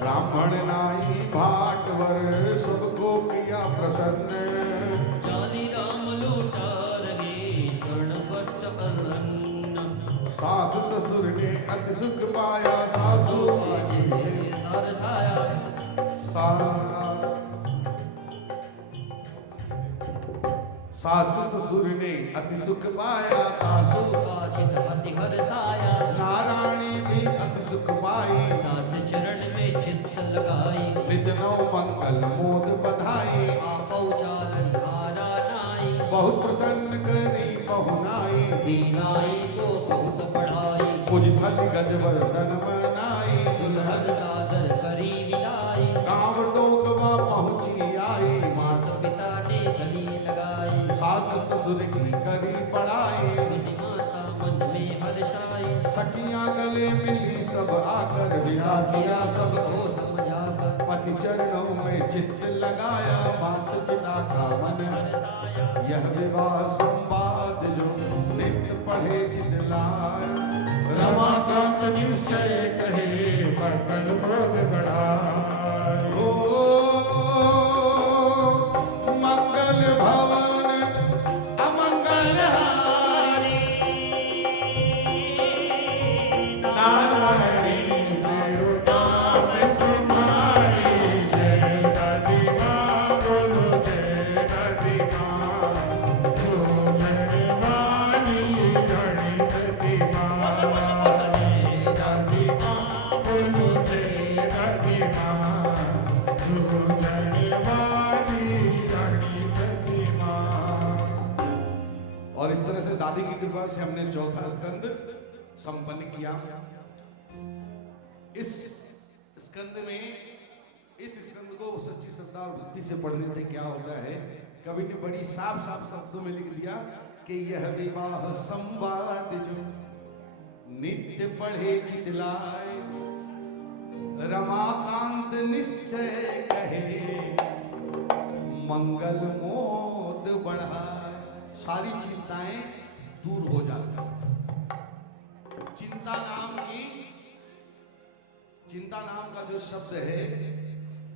ब्राह्मण नाई भाटवर सबको किया प्रसन्न। जाली राम लूटा रहे स्वर्ण वस्त्र अन्न। सास ससुर ने अति सुख पाया। सासू बाजे हरसाया। सास ससुर ने अति सुख पाया। सासू बाजित अति हरसाया। नारायणी भी अति सुख पाई। सास चरण में चित्त लगाई। नित नौ मंगल मोद बधाई। आपौ चारण हारा नाई। बहुत प्रसन्न करी पहुनाई। दीनाई को बहुत बढ़ाई। कुछ थल गजवर्धन मनाई। दुल्हन सादर करी विलाई। गाँव डोकवा पहुँची आई। मात पिता ने गली लगाई। सास ससुर की करी पढ़ाई। सुनी माता मन में हर्षाई। सखियां गले मिली सब आकर विदा किया सब। सबको समझाकर पति चरणों में चित्त लगाया। मात पिता का मन हर्षाया। यह विवाह संवाद जो नित्य पढ़े चित लाए। रमाकांत निश्चय कहे मंगल बोध बढ़ाए। ओ मंगल भवन अमंगल हारी। नारायणी तेरो नाम सुमारी। जय दादी माँ बोलो जय दादी माँ। जो जनवानी धनी सती माँ। जय दादी माँ बोलो जय दादी माँ। जो जनवानी धनी सती माँ। और इस तरह से दादी की कृपा से हमने चौथा स्कंद संपन्न किया। इस स्कंद में इस स्कंद को सच्ची श्रद्धा और भक्ति से पढ़ने से क्या होता है, कवि ने बड़ी साफ साफ शब्दों में लिख दिया कि यह विवाह संवाद जो नित्य पढ़े चितलाए। रमाकांत निश्चय कहे मंगल मोद बढ़ाए। सारी चिंताएं दूर हो जाती हैं। चिंता नाम का जो शब्द है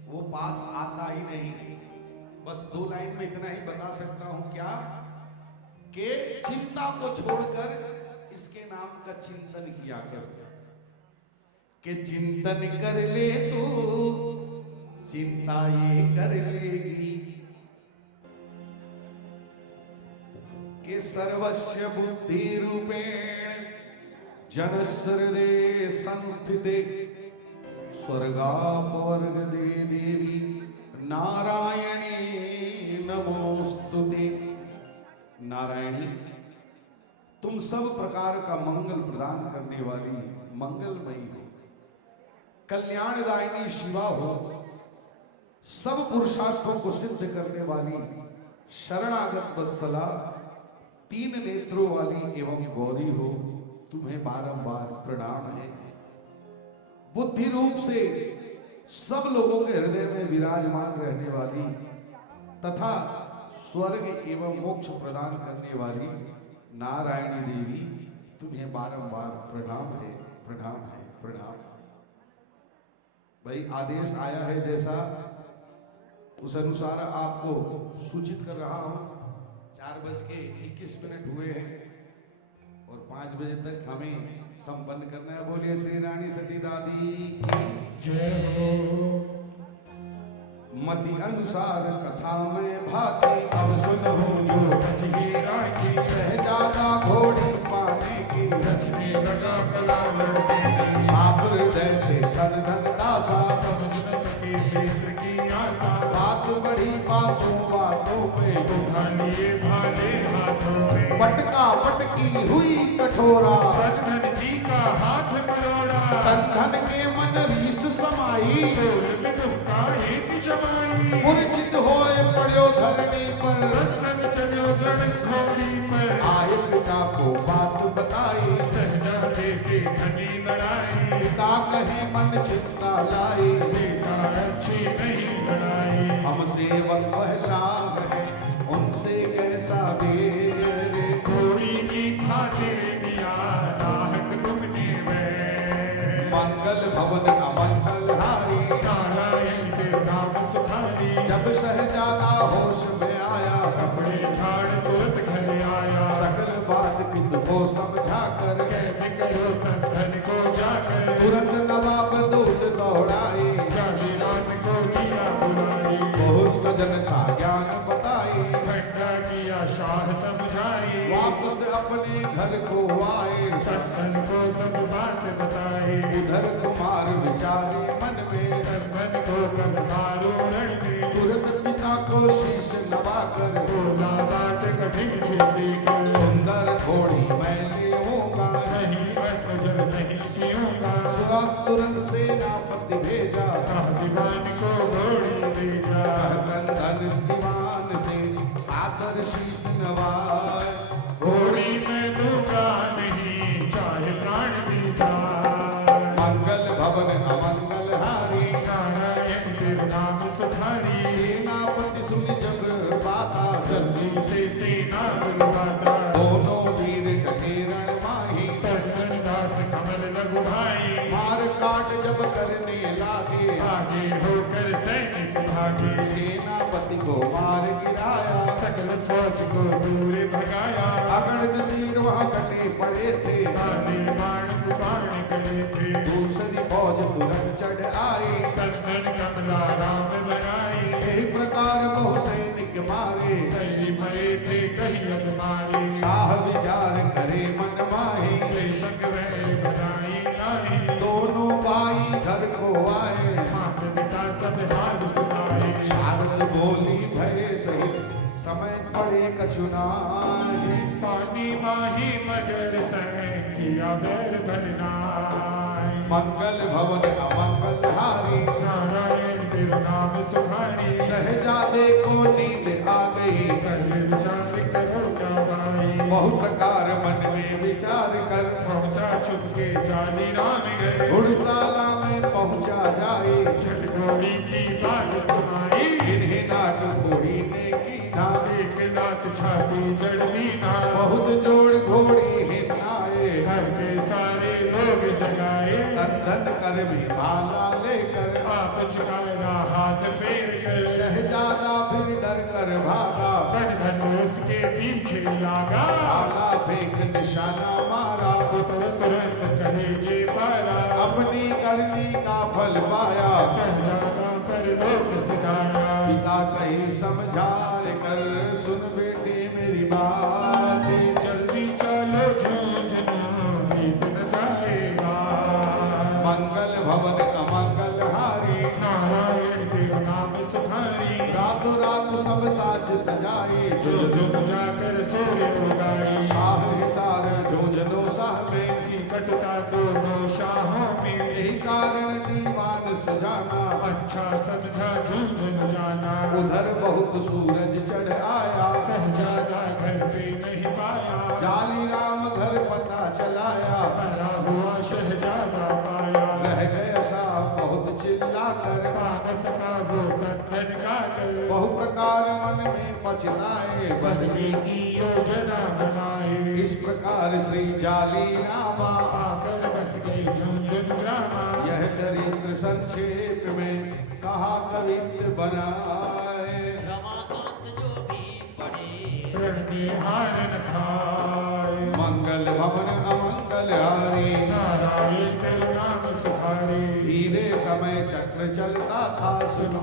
वो पास आता ही नहीं, बस 2 लाइन में इतना ही बता सकता हूं क्या कि चिंता को छोड़कर इसके नाम का चिंतन किया कर कि चिंतन कर ले तू चिंता ये कर लेगी कि सर्वस्व बुद्धि रूपेण जनसृदे संस्थिते स्वर्गापवर्ग दे देवी नारायणी नमोस्तुते। नारायणी तुम सब प्रकार का मंगल प्रदान करने वाली मंगलमयी हो, कल्याणदायिनी शिवा हो, सब पुरुषार्थों को सिद्ध करने वाली शरणागत वत्सला, 3 नेत्रों वाली एवं गौरी हो। तुम्हें बारंबार प्रणाम है। बुद्धि रूप से सब लोगों के हृदय में विराजमान रहने वाली तथा स्वर्ग एवं मोक्ष प्रदान करने वाली नारायणी देवी, तुम्हें बारंबार प्रणाम है, प्रणाम है, प्रणाम। भाई आदेश आया है जैसा उस अनुसार आपको सूचित कर रहा हूं। 4:21 हुए हैं और 5 बजे तक हमें संपन्न करना है। बोलिए श्री रानी सती दादी की जय हो। मति अनुसार कथा में भाती अब सुनो जो हीरा की शहजादा घोड़ी पाने की रचने लगा कलावर की साप हृदय थे धन धन दासा समझ न सके मित्र की आशा बात बड़ी बातों बातों पे उठा लिए भाले हाथों में पटका पटकी हुई कठोरा धन जी का हाथ मरोड़ा तन धन के मन रीस समाई बोल में दुखा एक जमाई मूर्छित होए पड़ो धरनी पर रतन चलो जड़ घोड़ी पर आए पिता को बात बताई सहजादे से घनी लड़ाई पिता कहे मन चिंता लाई बेटा अच्छी नहीं लड़ाई हमसे वह शाह है उनसे कैसा बेर घोड़ी की खातिर दिया राहत तुमने में मंगल भवन अमंगल हारी नारायण के नाम सुखारी जब सहजादा होश में आया कपड़े झाड़ तुरंत घर आया सकल बात पिता को समझा कर कैद करो तन धन को जाकर तुरंत नवाब दूत दौड़ाई जागी रात को लिया बुलाई बहुत सजन का ज्ञान बताई ठंडा किया शाह समझाई वापस अपने घर को आए सज्जन को सब बात बताई उधर कुमार विचारे मन में मन को कब मारो रण में तुरंत पिता को शीश नवा कर बोला बात कठिन छिपी कर सुंदर घोड़ी मैं लेऊंगा नहीं अन्न जल नहीं पीऊंगा सुबह तुरंत सेनापति भेजा कहा दीवान को घोड़ी ले जा कंधन दीवान से सादर शीश नवाए घोड़ी में दूंगा नहीं चाहे प्राण भी जाए मंगल भवन अमंगल हारी नारायण देव नाम सुधारी सेनापति सुनि जब बाता जल्दी से सेना बुलवाता दोनों वीर डटे रण माही तन दास कमल लघु भाई मार काट जब करने लागे आगे होकर सैनिक भागे सेनापति को मार गिराया सकल फौज को दूर भगाया अगणित सिर वहां कटे पड़े थे आने बाण कुबाण करे थे दूसरी फौज तुरंत चढ़ आई कंदन कमला राम बनाई यही प्रकार बहु सैनिक मारे कई मरे थे कई अगमारे शाह विचार करे मन माही कई संग वह बनाई नाही दोनों भाई घर को आए मात पिता सब हाल सुनाए शारद बोली भय सहित समय पड़े कछुनाए पानी माही मगर सह किया बैर बननाय मंगल भवन अमंगल हारी नारायण देव नाम सुखारी शहजादे को नींद आ गई कर विचार करो क्या भाई बहु प्रकार मन में विचार कर पहुंचा चुपके जानी राम गए घुड़शाला में पहुंचा जाए छठ घोड़ी की बात सुनाई इन्हें नाट घोड़ी ने की ना एक लात छाती जड़नी ना बहुत जोड़ घोड़ी हिलाए घर के सारे लोग जगाए तंदन कर भी भाला लेकर आप चुकाया हाथ फेर कर शहजादा फिर डर कर भागा, धन धन उसके पीछे लागा, भाला फेंक निशाना मारा, तुरंत कलेजे पारा, अपनी करनी का फल पाया, सहजादा पर लोक सिखाया। पिता कहीं समझाए कर सुन बेटे मेरी बात, जल्दी चलो झुंझुनू बीत न जाएगा, मंगल भवन अमंगल हारी, नारायण देव नाम सुखारी, रातों रात सब साज सजाए, झुंझुन जाकर सूर्य उगाई, शाह हिसार झुंझुनू शाह में, कटता दोनों शाहों में, यही कारण दीवान सजाना, अच्छा समझा झुंझुन जाना, उधर बहुत सूरज चढ़ आया, सहजादा घर पे नहीं पाया, जाली राम घर पता चलाया, मरा हुआ शहजादा पाया, रह गया साहब बहुत चिल्ला कर, पानस का वो कंदन गाकर, बहु प्रकार मन में पछताए, बदले की योजना बनाए, इस प्रकार श्री जाली रामा, आकर बस गई झुंझुन ग्रामा, यह चरित्र संक्षेप में कहा कवित्र बनाए। रमाकांत जो भी पढ़े रण में हार न खाए, मंगल भवन अमंगल हारी, नारायण तेरे नाम सुखारी, धीरे समय चक्र चलता था, सुनो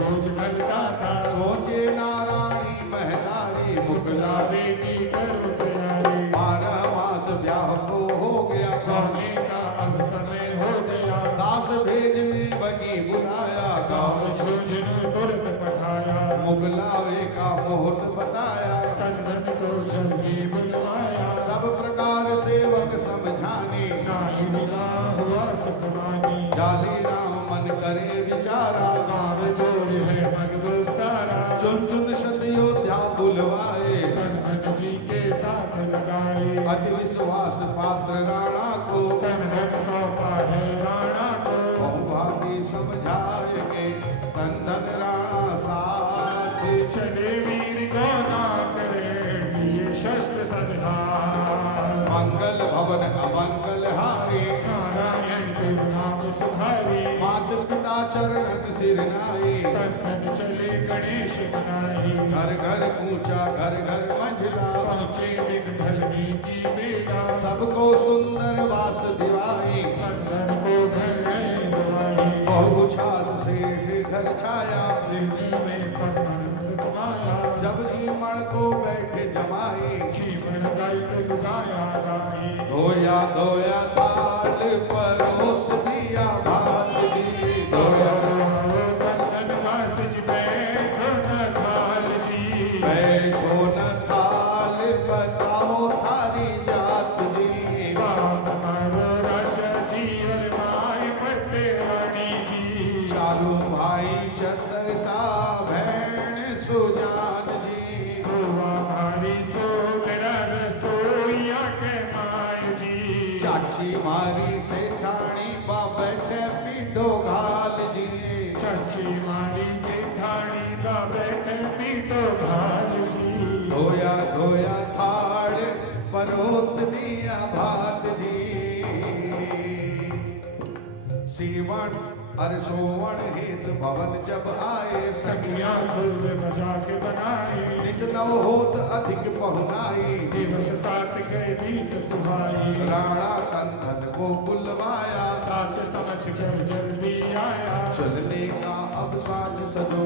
रोज ढलता था, सोचे नारायणी महतारी, मुगला बेटी करो तैयारी, 12 मास ब्याह को हो गया, गाने का अब समय हो गया, दास भेजने बगी बुलाया, गाँव गाँव झुंझुनू तुरंत पठाया, मुगलावे का मुहूर्त बताया, कंदन को जल्दी बुलवाया, सब प्रकार सेवक समझाने, नाई मिला हुआ सुखमानी, जाली राम मन करे विचारा, गाँव दूर है मन दोस्तारा, चुन चुन सतयोध्या बुलवाए, हनुमान जी के साथ लगाए, अति विश्वास पात्र राणा को, धन सौंपा है राणा को, बहुभागी समझाएंगे कंदन राणा साथ, चले वीर को ना करे ये शस्त्र संधार, मंगल भवन अमंगल हारी, नारायण देव नाम सुधारी, मात पिता चरण सिर नाई, तन चले गणेश बनाई, घर घर ऊंचा घर घर मंझला, पहुँचे विघ्न की बेला, सबको सुंदर वास दिवाई, कंदन को घर गए दुआई, बहु छास सेठ घर छाया, दिल्ली में परमानंद समाया, जब जीमण को बैठे जमाई, जीवन गाय को गाया गाई, धोया धोया थाल परोस दिया भात दी, धोया कंदन वास जी बैठो न थाल जी, बैठो न थाल बताओ थारी जात जी, बाप मारो राजा जी और माय पट्टे रानी जी, चालू भाई चतर सा भैन सुजान जी, हुआ भारी सोगरा रसोईया के माय जी, चाची मारी से ठाणी बा बैठे पीडो घाल जी, चाची मारी से थाड़ी का बैठे पीटो भाल जी, धोया धोया थाल परोस दिया भात जी, सीवण अरसोवण हेत भवन जब आए, सखियां खूब मजाक बनाए, नित नव होत अधिक पहुनाई, दिवस सात गए बीत सुहाई, राणा कंदन को बुलवाया, रात समझ कर जल्दी आया, चलने का अब साज सजो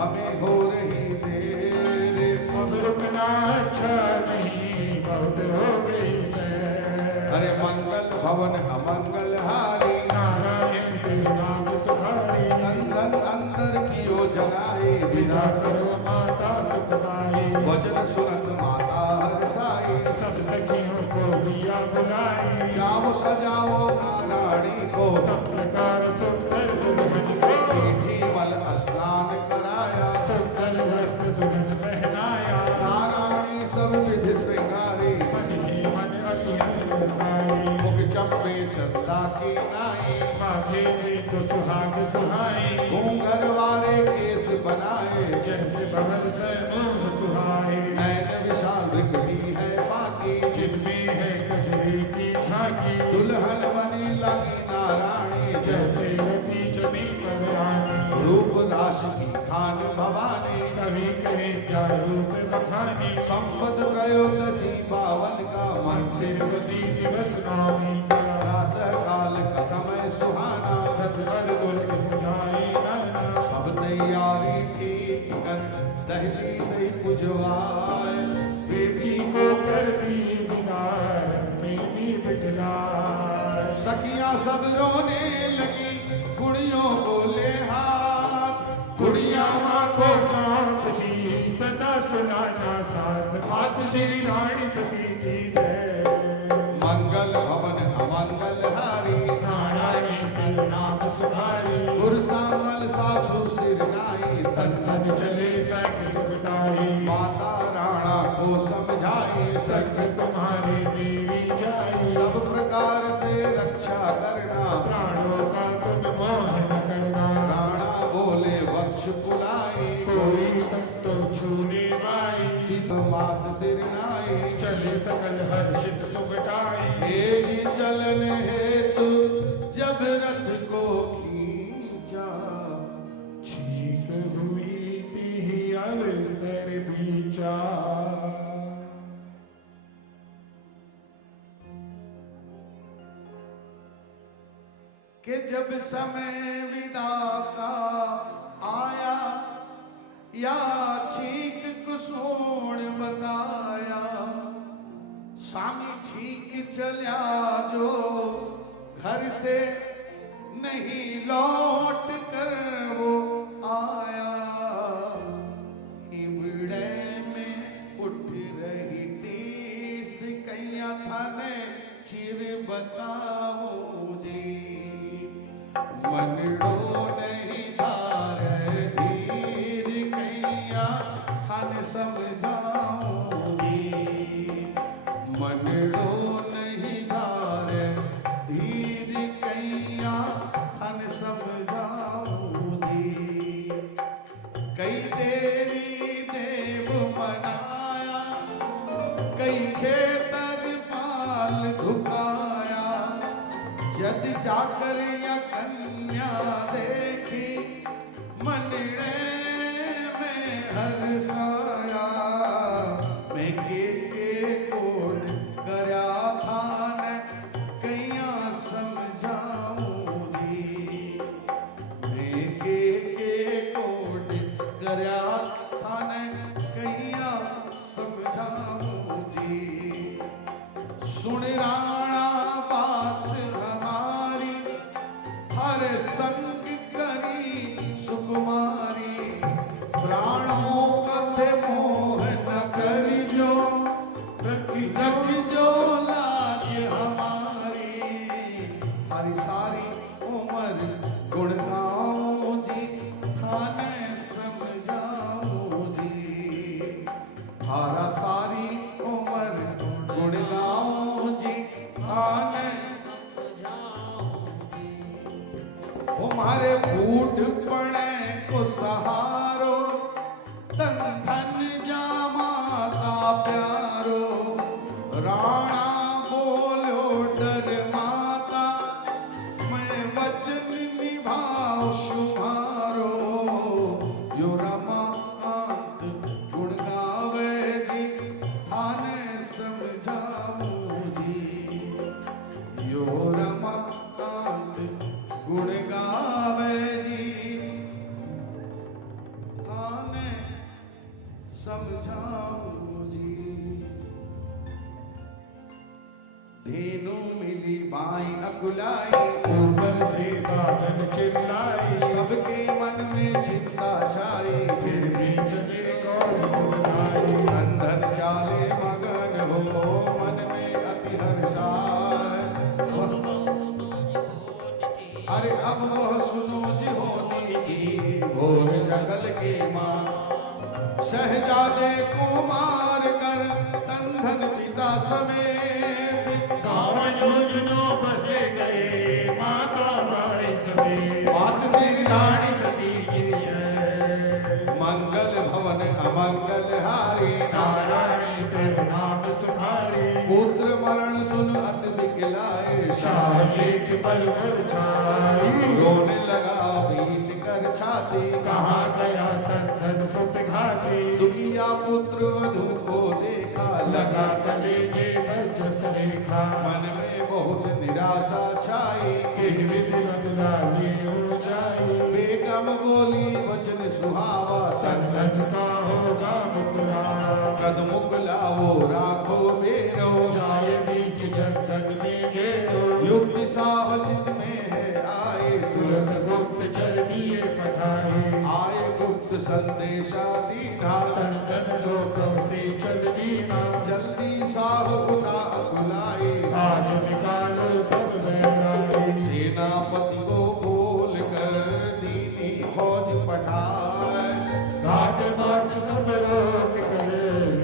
हमें हो रही देर, अब रुकना अच्छा नहीं बहुत हो गई सैर, अरे मंगल भवन अमंगल हारी, नारायण तेरे नाम सुखारी, कंदन अंदर कियो जगाई, विदा बिना करो माता सुखदाई, वचन सुनत माता हरसाई, सब सखियों को दिया बुलाई, जाओ सजाओ नारायणी को, सब प्रकार सुंदर दुल्हन को, मीठी मल स्नान कराया, सुंदर वस्त्र दुल्हन पहनाया, नारायणी सब विधि श्रृंगारी, मन ही मन अलियन लगाई, मुख चंपे चंदा की नाई, माथे में तो सुहाग सुहाई, घूंघर वारे केस बनाए, जैसे भंवर से नूर सुहाई, नैन विशाल बिगड़ी है बाकी, जिनमें है कजरी की झांकी, दुल्हन बनी लगी नारायणी, जैसे रति जमी पर आनी, रूप राशि दास की खान भवानी, कवि कहे क्या रूप बखानी, संपत त्रयोदशी पावन का मन से सिरवती दिवस नवमी का, प्रातः काल का समय सुहाना, सतवर दुर्ग सुझाई नैना, सब तैयारी ठीक कर दहली दई पुजवाए, बेटी को कर दी विदाई, मेरी बिटलाए। सखियां सब रोने लगी, गुड़ियों बोले हाथ, गुड़िया माँ को सौंप दी, सदा सुनाना साथ, मात श्री रानी सती की जय। मंगल भवन अमंगल हारी, नारायणी तेरा नाम सुधारी, गुरसामल सासु सिर नाई, तन तन चले संग सुखदाई, माता राणा को समझाई, संग तुम्हारे मेरी जाई, सब प्रकार से रक्षा करना, प्राणों का तुम मोहन करना, राणा बोले वक्ष पुलाई, कोई तक तो छूने माई, चित मात सिर नाई, चले सकल हर्षित सुखदाई, हे जी चलन हेतु जब रथ को खींचा, ठीक हुई थी अवसर बीचा। कि जब समय विदा का आया, या छीक कुसूण बताया, स्वामी छीक चला जो घर से नहीं लौट कर वो आया, हिवड़े में उठ रही टीस, कैया थाने चिर बताऊं जी, मनड़ो नहीं धार धीर, कैया थाने समझाऊंगी, मनड़ो नहीं धार धीर, कैया थाने समझाऊंगी, कई देवी देव मनाया, कई खेतर पाल धुकाया, यदि जाकर या कन्या देखी, मनड़े में हर्षाया, मैं के कोड करया थान, कैया समझाऊं जी, मैं के कोड करया थान, कैया समझाऊं जी, सुन राणा बात हमारी, हर संग करी सुकुमारी, प्राणों कथे मोह न करी जो, रख जो लाज हमारी, हरी सारी उम्र गुण गाऊं जी, थाने समझाऊं जी, हारा सारी उम्र गुण गाऊं जी, थाने तुम्हारे बूढ़ पड़े को सहारो, तन धन जामाता प्यारो, राणा बोलो डर माता, मैं वचन निभाऊं शुभारो, यो रमाकांत गुण गावे जी, थाने समझाऊं जी, यो रमाकांत गुण गावे जी, थाने समझाऊं जी, धेनु मिली बाई अकुलाई, ऊपर से बादल चिल्लाई, सबके मन में चिंता छाई, फिर भी चले कौन सुनाई, अंधन चाले मगन हो, मन में अति हर्षाय, अरे अब वह सुनो जी होनी की, भोर जंगल की माँ, शहजादे को मार कर तन धन पिता समेत, गाँव योजनों बसे गए, माता बाड़े समेत, मात श्री रानी सती की जय। मंगल भवन अमंगल हारी, नारायणी तेरा नाम सुधारी, पुत्र मरण सुन अति बिकलाए, शाह लेक बल मुरझाई, रोने लगा भीत कर कर छाती, कहाँ गया तन धन सुख घाती, दुखिया पुत्र वधू को देखा, लगा कलेजे बरजस रेखा, मन में बहुत निराशा छाई, किह विधि बदला लियो जाई, बेगम बोली वचन सुहावा, तन धन का होगा मुकरावा, कद मुकलाओ राखो बेरो, जाए बीच जंगल में गेरो, युक्ति सावचित में है आए, तुरंत गुप्त चर दिए पठाए, आए गुप्त संदेशा दीना, तन धन लोकों से चल दीना, जल्दी साव उठा बुलाए, आज निकालो सब बैराए, सेनापति को बोल कर दीनी फौज पठाए, घाट मास सब लोग कर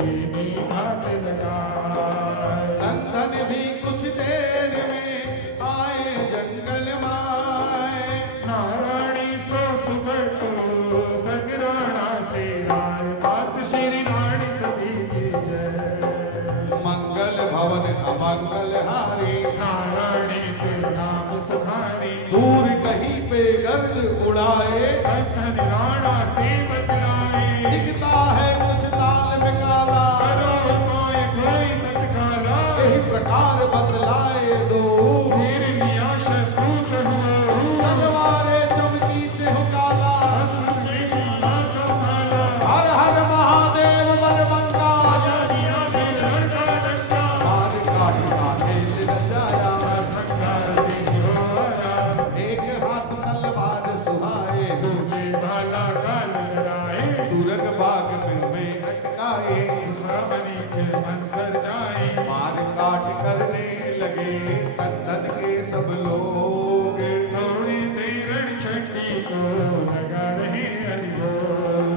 लीनी घाट लगाए, धन धन भी कुछ देर में आए जंगल माए, नारायणी सो सुबह सगराना से राय, बात श्री रानी सभी की जय, मंगल भवन अमंगल हारी, नारायणी के नाम सुखानी, दूर कहीं पे गर्द उड़ाए, धन राणा से बतलाए, दिखता है कुछ ताल में काला, करो कोई तत्काला, यही प्रकार बतलाए दो, फिर मियाँ शत्रु चढ़ो, तलवारें चमकीते हो काला, से सीमा संभाला, हर हर महादेव बलवंता, आजादियाँ से लड़का डंका, मार काट का खेल रचाया, संघार देखियो आया, एक हाथ तलवार सुहाए, दूजे भाला काल डराए, तुरग बाग में अटकाए, दुश्मनी के अंदर जाए, मार काट करने लगे तन धन के सब लोग, थोड़ी देर चंडी को लगा रहे हरिबोल,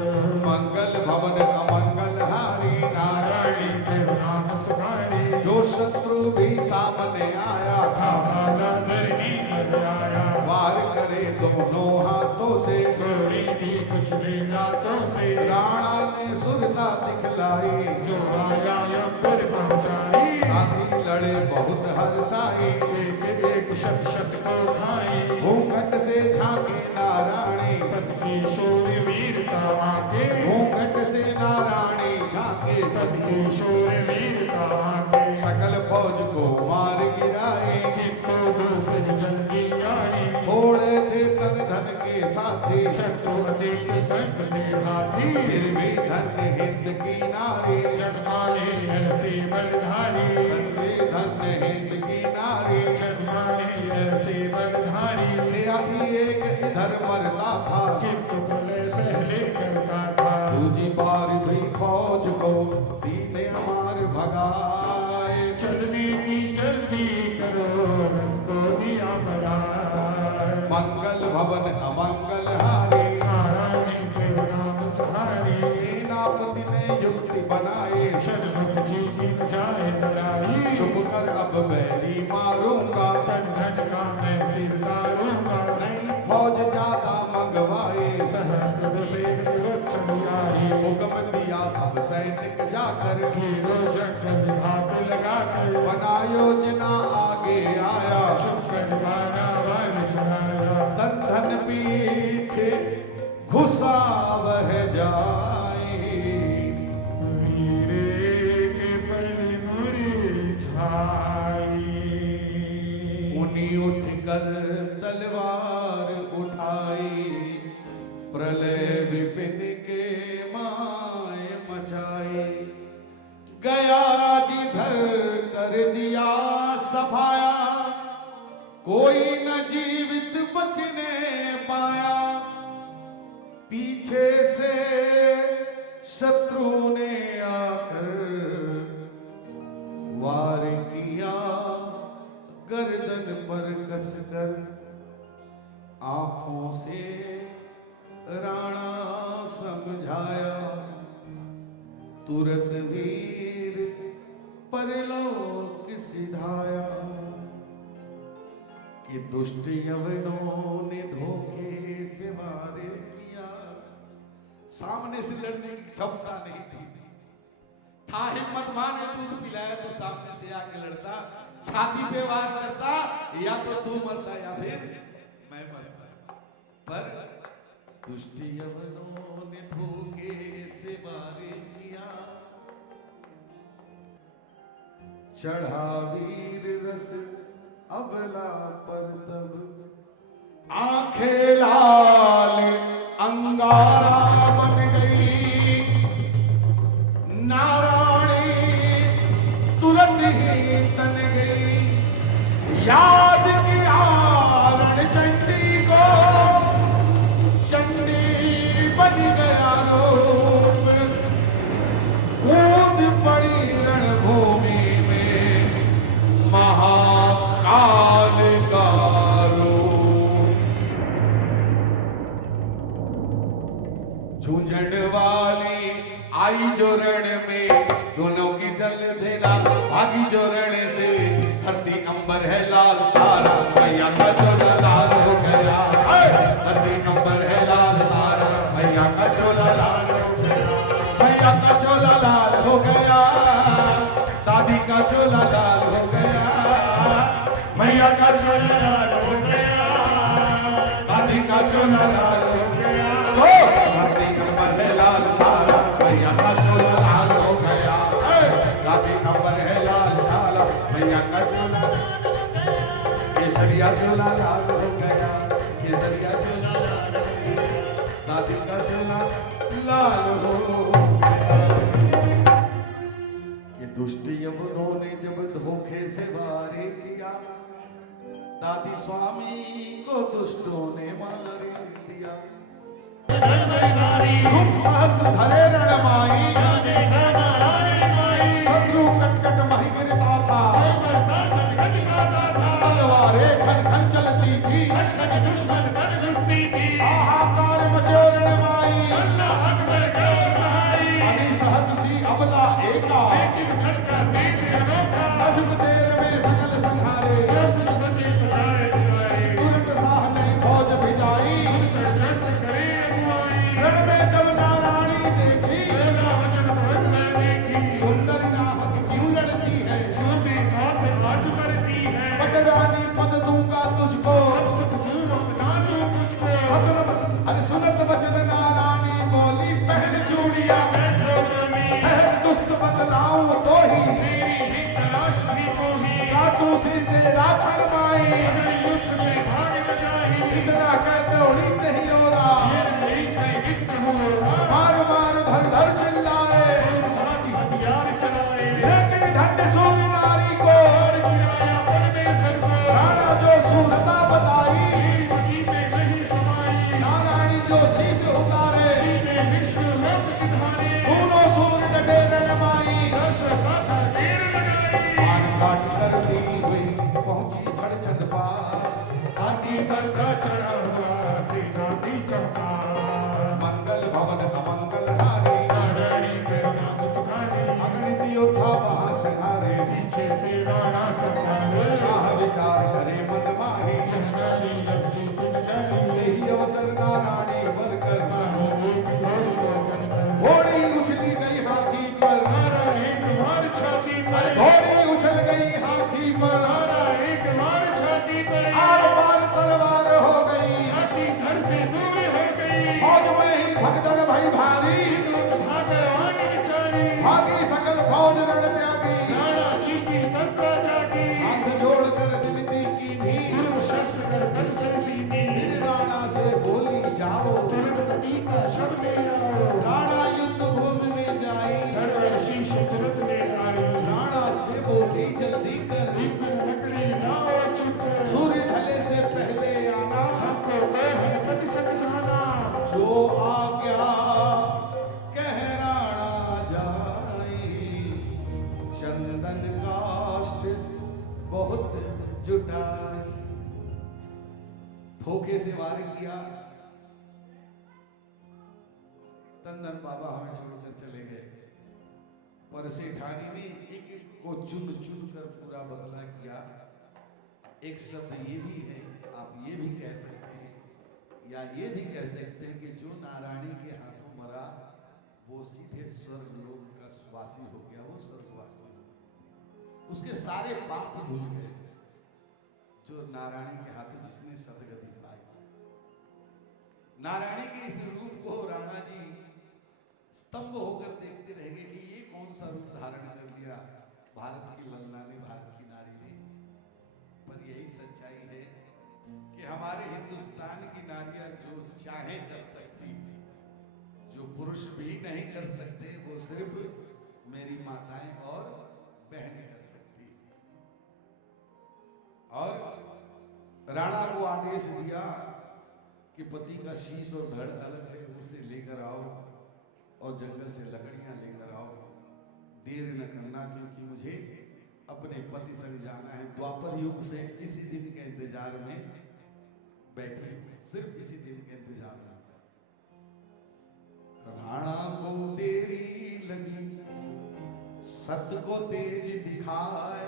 मंगल भवन अमंगल हारी, नारायणी के नाम सुखारी, जो शत्रु भी सामने आया, भाला धरनी कर आया, वार करे दोनों हाथों से, गोरी दी कुछ बेलातों से, राणा ने सुरता दिखलाई, जो आया अंबर पहुंचाई, हाथी लड़े बहुत हर्षाई, एक एक शत शत को खाई, घूंघट से झांके नारायणी, पद की शोर वीरता आके, घूंघट से नारायणी झांके, पद की शोर वीरता आके, सकल फौज को मार गिराए, किंतु दूसरी जल्दी आई, थोड़े थे तन धन के साथी, शत्रु अधिक संग थे हाथी, फिर भी धन्य हिंद की नारी, जगमाले ऐसे बलधारी, धन्य हिंद की नारी, जगमाले ऐसे बलधारी, से हाथी एक इधर मरता था, किंतु प्रलय पहले करता था, दूजी बार भी फौज को दीने हमार भगाए, चलने की जल्दी करो रथ को दिया बढ़ाए, मंगल भवन अमंगल हारी, नारायणी के नाम सहारी, सेनापति ने युक्ति बनाए, षणमुख जी की जाए लड़ाई, छुप कर अब बैरी मारूंगा, तन धन का मैं सिर तारूंगा, नई फौज ज्यादा मंगवाए, सहस्र से चढ़ाई, हुक्म दिया सब सैनिक जाकर, हीरो जंगल घाट लगाकर, बना योजना आगे आया, चुपकर बारा वाल चलाया, तन धन पीछे घुसा वह जाए, वीरे के पल मुरझाई, मुनि उठ कर तलवार उठाई, प्रलय विपिन के माय मचाई, गया जिधर कर दिया सफाया, कोई न जीवित बचने पाया, पीछे से शत्रु ने आकर वार किया, गर्दन पर कसकर, आंखों से राणा समझाया, तुरत वीर परलोक सिधाया, कि दुष्ट यवनों ने धोखे से वार किया, सामने से लड़ने की क्षमता नहीं थी, था हिम्मत माने दूध पिलाया तो सामने से आके लड़ता, छाती पे वार करता, या तो तू मरता या फिर मैं मरता, पर दुष्ट यवनों ने धोखे से वार किया, चढ़ा वीर रस अबला पर तब, आंखें लाल अंगारा बन गई, नारायणी तुरंत ही तन गई, याद किया रणचंडी को, चंडी बन गया रूप, कूद पड़ी रणभूमि में महाकाल का रूप। झूंझण वाली आई जो रण में, दोनों की जल देना भागी जो रण से, धरती अंबर है लाल सारा, मैया का चोला लाल हो गया, धरती अंबर है लाल सारा, मैया का चोला लाल हो गया, मैया का चोला लाल हो गया, दादी का चोला लाल हो गया, मैया का चोला लाल हो गया, दादी का चोला लाल हो गया, धरती अंबर है लाल सारा, मैया का चोला लाल हो गया, दादी अंबर है लाल सारा, मैया का चोला, केसरिया चोला लाल हो गया, केसरिया चोला लाल हो गया, दादी का चोला लाल हो गया। ये दुष्ट यवनों ने जब धोखे से वार किया, दादी स्वामी को दुष्टों ने मार दिया, रूप सहस्त्र धरे रणमाई, शत्रु कटकट मही गिरता था, तलवारें खन खन चलती थी, हाहाकार मचो रणमाई, अली सहत थी अबला एका, अजुब देर में सकल संहारे, तुरंत साह ने फौज भिजाई, रण में जब नारायणी देखी, सुंदर नाहक क्यों लड़ती है, पटरानी पद दूंगा तुझको, अरे सुनत वचन नारायणी बोली, पहन चूड़िया है दुष्ट बदलाऊं तो ही, काटू सिर तेरा छड़वाई, इतना कह दौड़ी नहीं हो रहा, मार मार धर धर चिल्लाए, लेकिन धन्य सूर्य नारी को, राणा जो सूरता बताई, नारायणी जो शीश उतारे, दोनों सूर्य डटे रणमाई, मार काट कर ली हुई पहुंची झड़चंद पास, हाथी पर का चढ़ा हुआ सेना की चौपास, मंगल भवन अमंगल हारे, अगणित योद्धा वहां संहारे, पीछे से राणा संहारे, शाह विचार करे मन माही, यही अवसर नारायणी बनकर, घोड़ी उछली गई हाथी पर, घोड़ी उछल गई हाथी पर, आर पार तलवार हो गई, फौज में ही भगदड़ भई भारी, भागी सकल फौज रण त्यागी, हाथ जोड़कर विनती की भी, राणा से बोली जाओ, राणा युद्ध भूमि में जाई, राणा से बोली जल्दी कर, सूर्य ढले से पहले आना, जो आज्ञा कह राणा जाई, चंदन काष्ठ बहुत जुटाई, धोखे से वार किया, तंदन बाबा हमें छोड़कर चले गए, पर सेठानी ने एक एक को चुन चुन कर पूरा बदला किया। एक शब्द ये भी है, आप ये भी कह सकते हैं, या ये भी कह सकते हैं कि जो नारायणी के हाथों मरा वो सीधे स्वर्ग लोक का स्वासी हो गया, वो स्वर्गवासी हो गया, उसके सारे पाप धुल गए। जो नारायणी के हाथों जिसने सदगति पाई, नारायणी के इस रूप को राणा जी स्तंभ होकर देखते रह गए कि ये कौन सा रूप धारण कर लिया भारत की लल्ला ने, भारत की नारी ने। पर यही सच्चाई है कि हमारे हिंदुस्तान की नारियां जो चाहे कर सकती, जो पुरुष भी नहीं कर सकते, वो सिर्फ मेरी माताएं और बहनें कर सकती। और राणा को आदेश दिया कि पति का शीश और धड़ अलग है, उसे लेकर आओ और जंगल से लकड़ियां लेकर आओ। देर न करना, क्योंकि मुझे अपने पति संग जाना है। द्वापर युग से इसी दिन के इंतजार में बैठे, सिर्फ इसी दिन के इंतजार में। राणा को देरी लगी, सत्य को तेज दिखाए।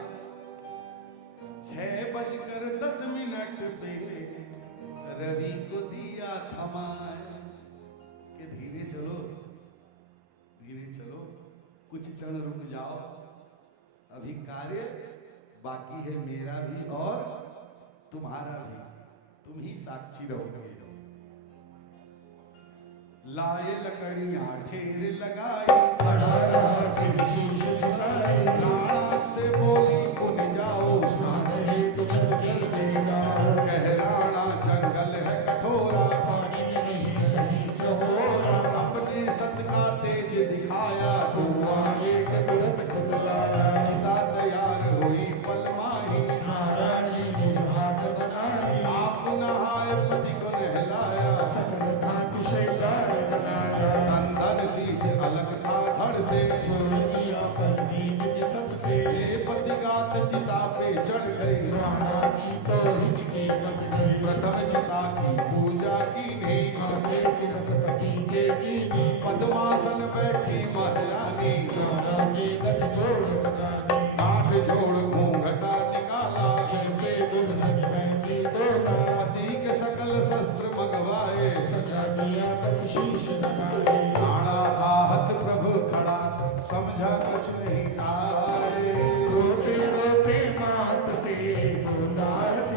6:10 पे रवि को दिया थमाए कि धीरे चलो, धीरे चलो, कुछ क्षण रुक जाओ, अभी कार्य बाकी है, मेरा भी और तुम्हारा भी, तुम ही साक्षी रहोगे। लाए लकड़ियां ढेर लगाई, खड़ा रहा फिर शीश झुकाए। राणा से बोली पुन जाओ, स्नान हेतु जल जल देगा। कह राणा जंगल है कठोरा, पानी नहीं कहीं चहोरा। अपने सत का तेज दिखाया, धुआं एक तुरंत खुदलाया। चिता तैयार हुई पलमाही, नारायणी ने हाथ बनाई। आप नहाए पति को नहलाया। सकल भांति शृंगार बनाया। नंदन शीश अलग था धड़ से, छोड़ दिया पत्नी निज सबसे। ये पतिगात चिता पे चढ़ गई। राणा की तो हिचकी लग गई। प्रथम चिता की पूजा की नहीं, आगे तिलक पति के कीनी। पद्मासन बैठी महारानी, राणा से गठजोड़ बनाई। आठ जोड़ घूंघटा निकाला। जैसे दुल्हन बैठी तोला। पति के सकल शस्त्र मंगवाए, सजा दिया पर शीश नवाए। राणा आहत प्रभु खड़ा, समझा कुछ नहीं आए। रोते रोते मात से बोला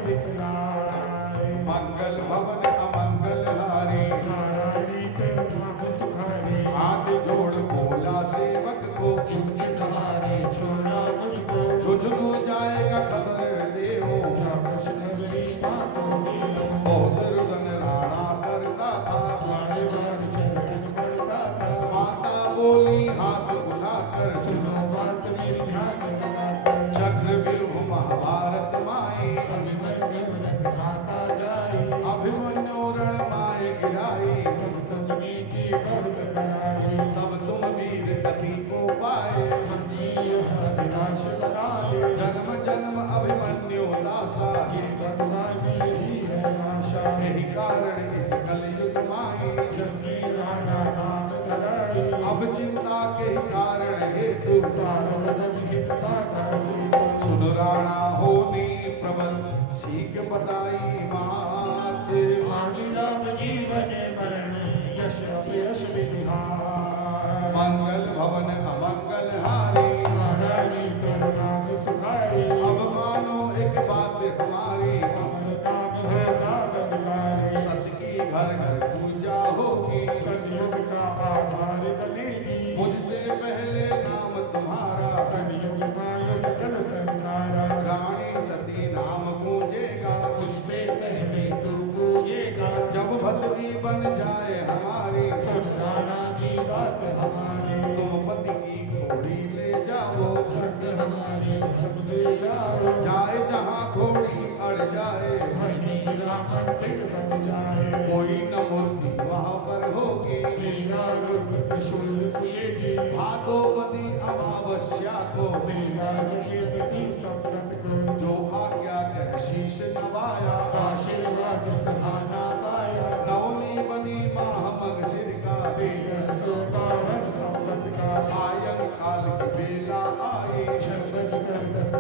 दिखलाए। मंगल भवन अमंगल हारी, नारायणी के नाम सुखाए। हाथ जोड़ बोला सेवक को, किसके सहारे छोड़ा मुझको। झुझुनु जाएगा खबर देवो। जापस खबरी माँ को दियो। बहुत रुदन राणा करता था, बार बार चरण पड़ता था। माता बोली हाथ उठाकर, सुनो बात मेरी ध्यान लगाकर। चक्रव्यूह महाभारत माई, अभिमन्यु रथ हाथा जाए। अभिमन्यु रण माए गिराई। तब तुमने की बहुत बड़ाई। तब तुम वीर गति को पाए, हमने यह विनाश बनाए। जन्म जन्म अभिमन्यु दासा। ये भगवान की यही है आशा। यही कारण इस कलयुग माई, जबकि राणा नाम धराई। अब चिंता के कारण हेतु, कारण हित बाधा से। सुन राणा होनी प्रबल, सीख बताई मात। मानी राम जीवन मरण यश अपयश विहार। मंगल भवन अमंगल हारी, नारायणी कर नाम सुखाए। अब मानो एक बात हमारी, अमर नाम होगा बदलाए। सत की घर घर पूजा होगी। कलयुग का आधार बनेगी। मुझसे पहले नाम तुम्हारा, कलयुग माय सकल संसारा। रानी सती नाम पूजेगा। तुझसे पहले तू पूजेगा। जब भस्मी बन जाए हमारी, सुन राणा जी बात हमारी। तुम पति की घोड़ी ले जाओ। सत्य हमारी सब ले जाओ। जाए जहाँ घोड़ी अड़ जाए, वहीं राम मंदिर बन जाए। कोई न मूर्ति वहाँ पर होगी। मेरा रूप त्रिशूल खुलेगी। भादोपति अमावस्या को, मेरा लगे प्रति संपत को। जो आज्ञा कह शीश नवाया। आशीर्वाद सहाना पाया। नवमी बनी माह मगसिर का, तेरह सौ बावन संपत का। सायंकाल की बेला आई। 6:10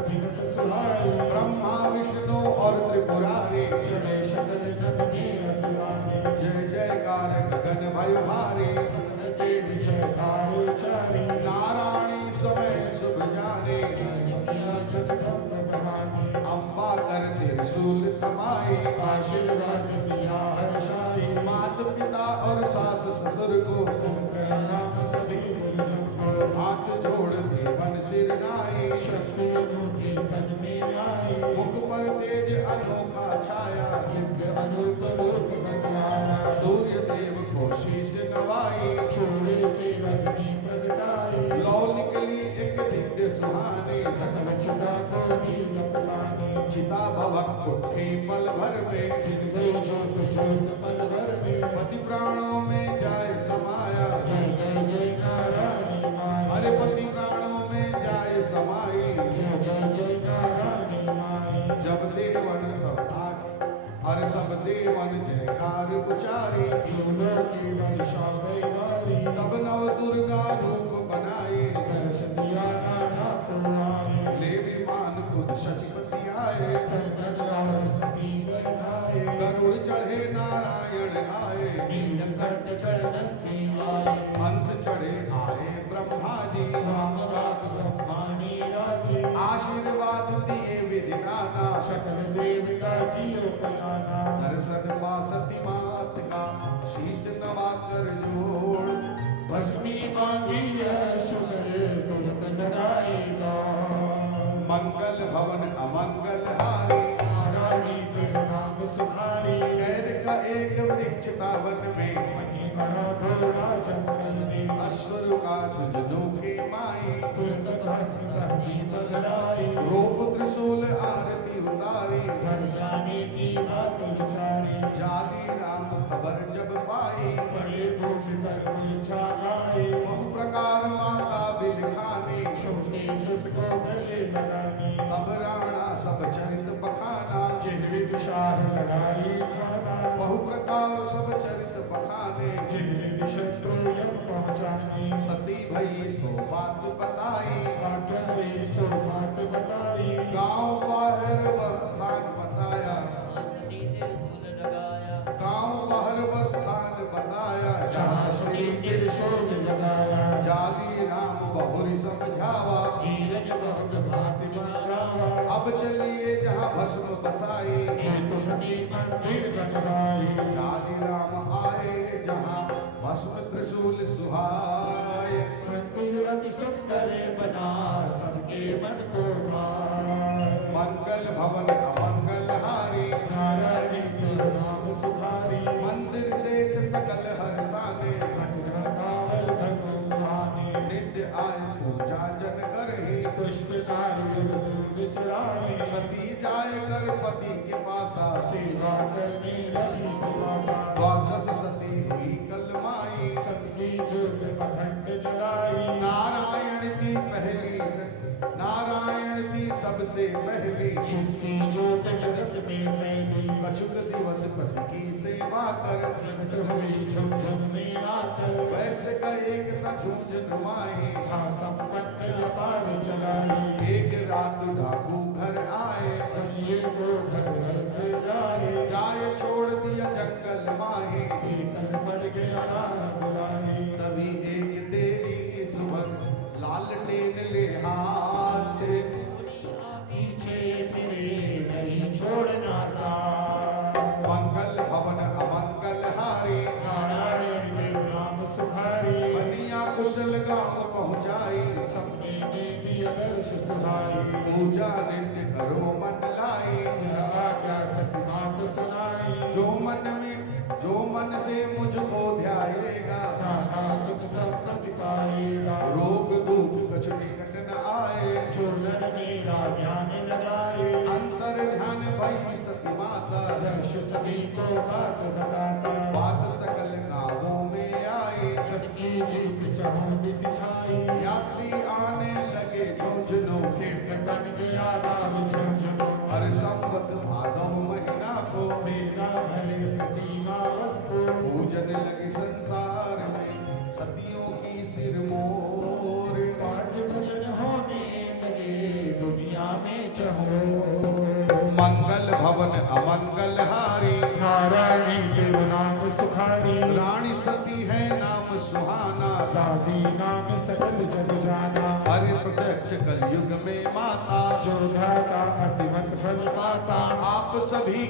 सुहाई। ब्रह्मा विष्णु और त्रिपुरारी, चले शकल नगने असुरानी। जय जयकार गगन भय भारी। देव जयकार चारी। नारायणी समय शुभ जाने, दुनिया जगदम्ब भवानी। अम्बा पाकर त्रिशूल थमाई, आशीर्वाद दिया हर्षाई, मात पिता और सास ससुर को प्रणाम सभी गुरुजन को, हाथ जोड़ देवन सिर नाई, शक्ति अनूठी तन में आई, मुख पर तेज अनोखा छाया, दिव्य अनूप रूप बदलाया, सूर्य देव को शीश नवाई, छोड़े से अग्नि प्रगटाई, लौ निकली एक दिव्य सुहानी, सकल चिता को नील पानी, चिता भवक उठी पल भर में, गिर गई ज्योत ज्योत पल भर में, पति प्राणों में जाए समाया, जय जय जय नारायणी माई, अरे पति प्राणों में जाए समाई, जय जय जय नारायणी माई, जब देवन सब अरे सब देवन जयकार उचारी, फूलों की वर्षा गई बारी, तब नव दुर्गा रूप बनाई, दर्श दिया नाना को आए, ले विमान खुद शचपति आए, धन और सती बैठाए, गरुड़ चढ़े नारायण आए, नीलकंठ चरणन आए, हंस चढ़े आए ब्रह्मा जी, राम राग ब्रह्माणी राजे, आशीर्वाद दिए विधि नाना, सकल देवता दियो पयाना, दर्शन पा सती मात का शीश नवा कर जोड़, भस्मी मांगी है शुक्र तुरंत लगाएगा, मंगल भवन अमंगल हारी, नारायणी तेरा नाम सुखारी, कैद का एक वृक्ष था वन में, वहीं बड़ा भोला जंगल में, अश्वरु का झुंझुनों की माई, तुरंत भस्म कहनी बदलाई, रूप त्रिशूल आरती उतारी, घर जाने की बात विचारी, जाली राम खबर जब पाई, बड़े भूमि पर मूर्छा आए, बहु प्रकार माता बिलखानी, छोटे सुत को गले लगानी, अब राणा सब चरित बखाना, जिहरी दिशा लड़ाई खाना, बहु प्रकार सब चरित बखाने, जिहरी शत्रु यम पहुँचानी, सती भई सो बात बताई, भाग्य नहीं सो बात बताई, गांव बाहर वह स्थान बताया, सती त्रिशूल लगाया, गांव बाहर वह स्थान बताया, जहाँ सती त्रिशूल लगाया, जाली राम बहुरी समझावा, धीरज बहुत भांति बनावा, अब चलिए जहाँ भस्म बसाई, एक सती मंदिर बनवाई, जाली राम आए जहाँ भस्म त्रिशूल सुहाए, मंदिर अति सुंदर बना सबके मन को भाए, मंगल भवन अमंगल हारी, नारायणी तेरा नाम सुखारी, मंदिर देख सकल हर्षाने, धन कावल धनु सुहानी, नित्य आए पूजा जन करही, पुष्प नारियल दूध चढ़ाई, सती जाए कर पति के पासा, सेवा करने लगी सुवासा, द्वादश सती हुई कलमाई, सतकी ज्योत अखंड जलाई, नारायण थी पहली नारायण थी सबसे पहली, जिसकी ज्योत जगत में फैली, कछुक दिवस पति की सेवा कर, प्रकट हुई झुंझुन में आकर, वैसे का एक था झुंझुनवाई, था संपन्न अपार चलाई, एक रात डाकू घर आए, कलिए को घर घर से लाए, जाए छोड़ दिया जंगल माही, भीतर पड़ गया नाम बुलाई, तभी एक तेरी सुबह लालटेन ले हाथ, पीछे फिरे नहीं छोड़ना साथ, मंगल भवन अमंगल हारी, नारायण के नाम सुखारी, बनिया कुशल गांव पहुंचाई, सपने में भी अदर्श सुहाई, पूजा नित्य करो मन लाई, यह आज्ञा सतनाम सुनाई, जो मन से मुझको ध्याएगा, नाना सुख संपत्ति पाएगा, रोग दुख कुछ निकट न आए, चूड़न मेरा ज्ञान लगाए, अंतर ध्यान भई सती माता, दर्श सभी को बात बताता, बात सकल गाँवों में आई, सबकी जीत चहुँ दिस छाई, यात्री आने लगे झुंझुनों, तीर्थ बन गया नाम झुंझुनू, हर संवत भादव महीना को, मेला भरे प्रतिमा वस को, पूजन लगे संसार में सतियों की सिर मोर, पाठ भजन होने लगे दुनिया में चहुँ, मंगल भवन अमंगल हारी, नारायणी तेरा नाम सुखारी, रानी सती है नाम सुहाना, दादी नाम सकल जग जाना, हरि प्रत्यक्ष कलयुग में माता, जो धाता अतिमत फल पाता, आप सभी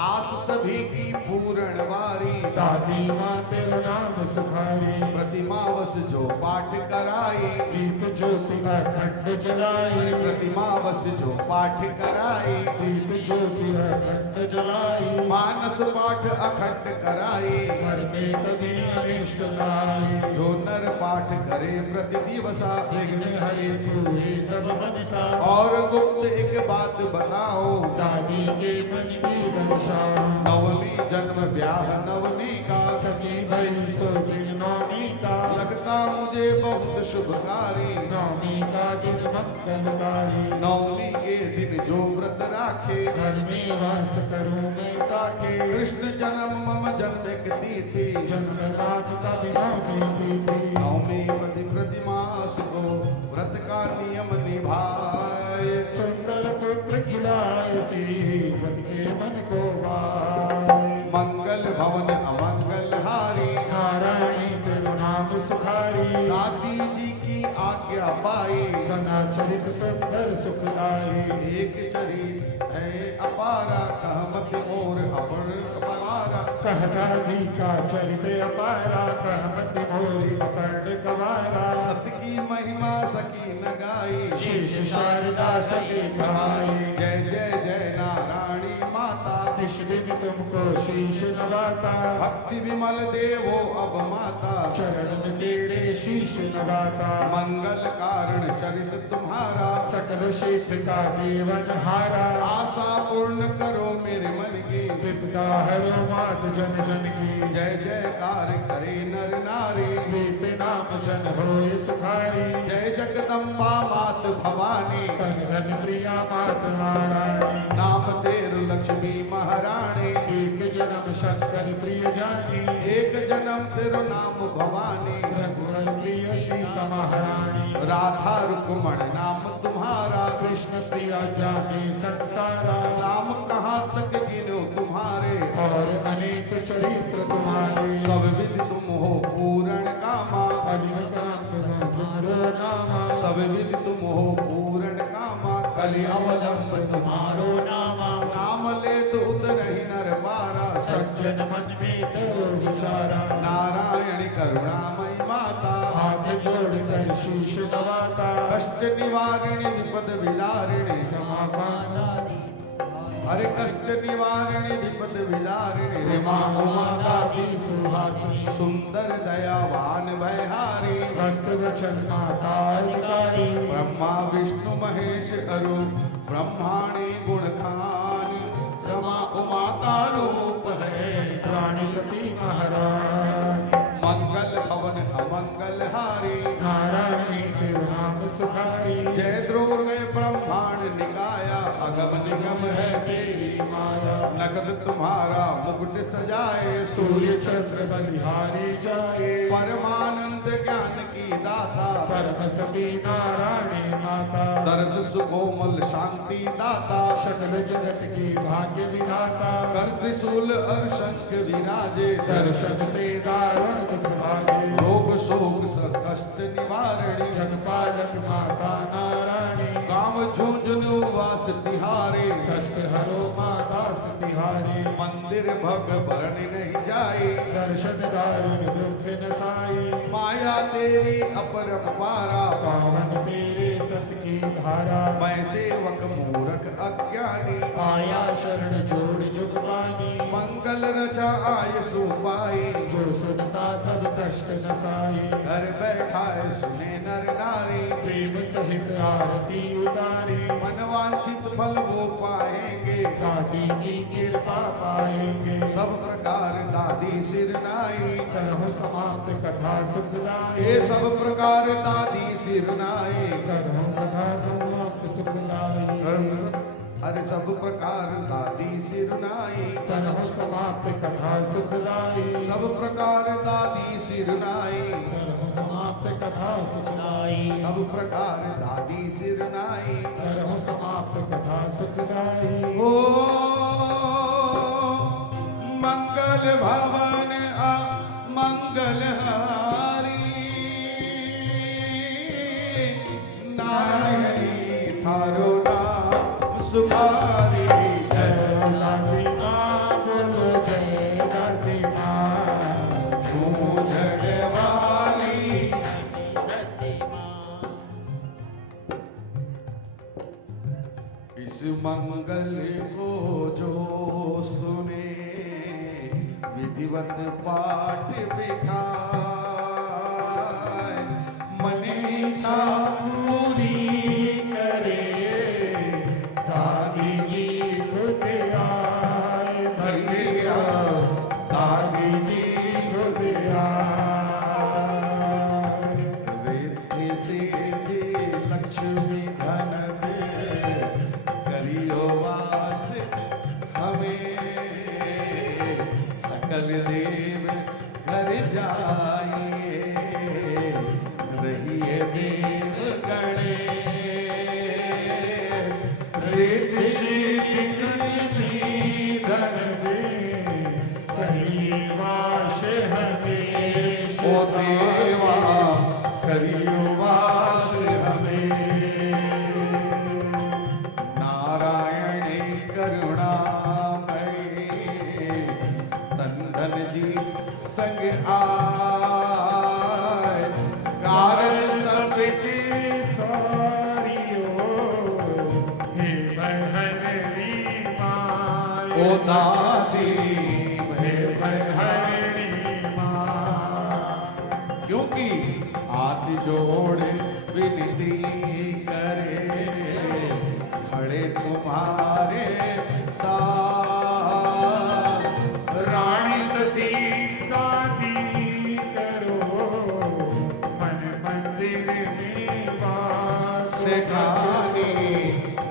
आस सभी की पूर्ण वारी, दादी माँ तेरा नाम सुखारी, प्रतिमावस जो पाठ कराई, दीप ज्योति अखंड जलाई, प्रतिमावस जो पाठ कराई, दीप ज्योति अखंड जलाई, मानस पाठ अखंड कराई, घर में कभी अनिष्ट जाए, जो नर पाठ करे प्रति दिवसा, विघ्न हरे पूरे सब बदसा, और गुप्त एक बात बताओ, दादी के मन की दर्शाओ, नवमी जन्म ब्याह नवमी का, सखी भई सो दिन नौमी का, लगता मुझे बहुत शुभकारी, नौमी का दिन मंगलकारी, नवमी के दिन जो व्रत राखे, घर में वास करूं मैं ताके, कृष्ण जन्म मम जन्म एक तिथि, जन्म रात का बिना बीती थी, नवमी पति प्रतिमास को व्रत का नियम निभाए, सुंदर पुत्र खिलाए श्रीपति के मन को भाए, मंगल भवन अमंगल हारी, नारायणी तेरो नाम सुखारी, दादी जी की आज्ञा पाई, बना चरित सुंदर सुखदाई, एक चरित है अपारा, कहमत और अपर अपारा, कहदादी का चरित अपारा, कहमति मोरी अपर्ण कवारा, सत की महिमा सकी न गाई, शीश शारदा सके भाई, जय जय जय नारायणी माता, निश दिन तुमको शीश नवाता, भक्ति विमल देवो अब माता, चरण में तेरे शीश नवाता, मंगल कारण चरित तुम्हारा, सकल शिष्ट का देवन हारा, आशा पूर्ण करो मेरे मन की, विपदा हरो मात जन जन की, जय जयकार करे नर नारी, वीत नाम जन होए सुखारी, जय जगदम्बा मात भवानी, तन धन प्रिया मात नारायणी, नाम तेरु लक्ष्मी महारानी, एक जन्म शंकर प्रिय जानी, एक जन्म तेरु नाम भवानी, रघुवर प्रिय सीता महारानी, राधा रुक्मण नाम तुम्हारा, कृष्ण प्रिया जाने संसारा, नाम कहाँ तक गिनो तुम्हारे, और अनेक चरित्र तुम्हारे, सब विधि तुम हो पूर्ण कामा, तुम्हारो नामा, सब विधि तुम हो पूर्ण कामा, कलि अवलंब तुम्हारो नामा, नाम ले तो उतरहि नर पारा, सज्जन मन में करो विचारा, नारायण करुणामयी माता, हाथ जोड़ कर शीश नवाता, कष्ट निवारिणी विपद विदारिणी, क्षमा पाना हरे कष्ट निवारिणी विपद विदारिणी, रे माँ माता की सुहासिनी, सुंदर दयावान भयहारी, भक्त वचन माता अधिकारी, ब्रह्मा विष्णु महेश अरु ब्रह्माणी गुण खानी, रमा उमा का रूप है, प्राणी सती महारानी, मंगल भवन अमंगल हारी, नारायणी के नाम सुखारी, जय दुर्गे ब्रह्मांड निकाया, अगम निगम है तेरी माया, नगद तुम्हारा मुकुट सजाए, सूर्य चंद्र बलिहारी जाए, परमानंद ज्ञान की दाता, परम सती नारायणी माता, दर्श सुकोमल शांति दाता, सकल जगत की भाग्य विधाता, कर त्रिशूल और शंख विराजे, दर्शन से दारुण दुख भागे, रोग शोक कष्ट निवारणी, जगपालक माता नारायणी, काम झुंझुनु वास तिहारे, कष्ट हरो माता तिहारी, मंदिर भग भरण नहीं जाए, दर्शन दारुण दुख नसाई, माया तेरी अपरम पारा, पावन तेरे सत की धारा, मैं सेवक मूरख अज्ञानी, आया शरण जोड़ जुगवानी, मंगल रचा आय सुपाई, जो सुनता सब कष्ट नसाई, घर बैठाए सुने नर नारी, प्रेम सहित आरती उतारी, मनवांछित फल वो पाएंगे, दादी की कृपा पाएंगे, सब प्रकार दादी सिर नाई, करहु समाप्त कथा सुखदाई, ये सब प्रकार दादी सिर नाई, करहु कथा समाप्त सुखदाई, अरे सब प्रकार दादी सिर नाई, करहु समाप्त कथा सुखदाई, सब प्रकार दादी सिर नाई, करहु समाप्त कथा सुखदाई, सब प्रकार दादी सिर नाई, करहु समाप्त कथा सुखदाई, ओ मंगल भवन मंगल हारी, विधिवत पाठ बिठाए मन इच्छा पूरी करे दादी जी खुद आए भैया दादी जी खुद आए रिद्धि सिद्धि लक्ष्मी धन दे करियो वास हमें सकल देव घर जाइए रहिए देव गणे रिद्धि सिद्धि लक्ष्मी धन दे कहीं वास हमें ओ देवा करियो वास हमें नारायणी करुणामयी तन धन जी संग आए कारण सबकी सारियो हे बहरनी माँ ओ दादी हे बहरनी माँ क्योंकि हाथ जोड़ विनती करे खड़े तुम्हारे दास रानी सती दादी करो मन मंदिर में वास से जानी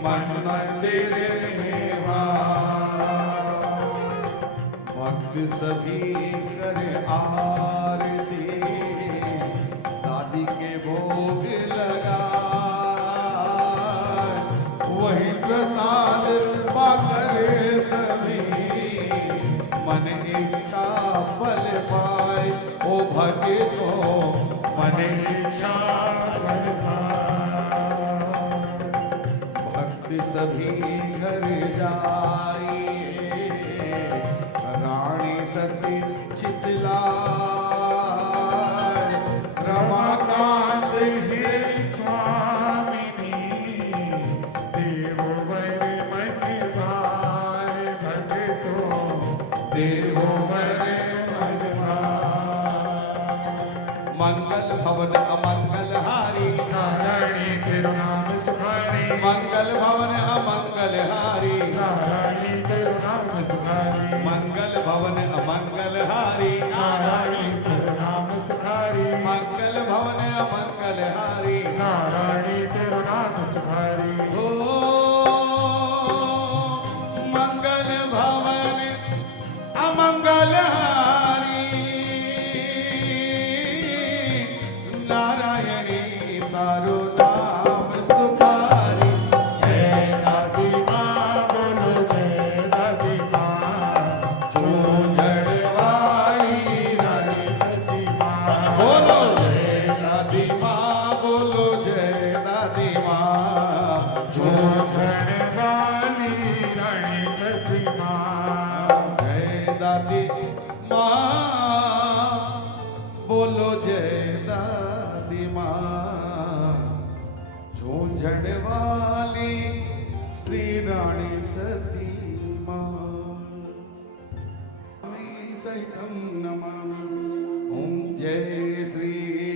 मन मंदिर में वास। भक्त सभी कर आरती दादी के भोग लगा वही प्रसाद पाकर सभी मन इच्छा फल पाए ओ भक्तों मन इच्छा फल पाए। भक्त सभी घर जाइए रानी सती चितलाए रमाकांत हे स्वामिनी देववर मन भाए भक्तों देववर मन भाए। मंगल भवन अमंगल हारी नारायणी तेरो नाम सुखारी मंगल भवन अमंगल हारी नारायणी तेरो नाम सुखारी मंगल भवन अमंगल हारी नारायणी तेरो नाम सुखारी मंगल भवन अमंगल हारी नारायणी तेरो नाम सुखारी ओ मंगल भवन अमंगल हारी नारायणी तारो नाम सुखारी जय दादी माँ बोलो जय दादी माँ झूझड़वाई रानी सती माँ बोलो जय दादी माँ बोलो जय दादी माँ झूठन वाली रानी सती माँ जय दादी माँ बोलो जय दादी माँ झूझड़ वाली श्री रानी सती माँ सहितं नमामि ओम जय श्री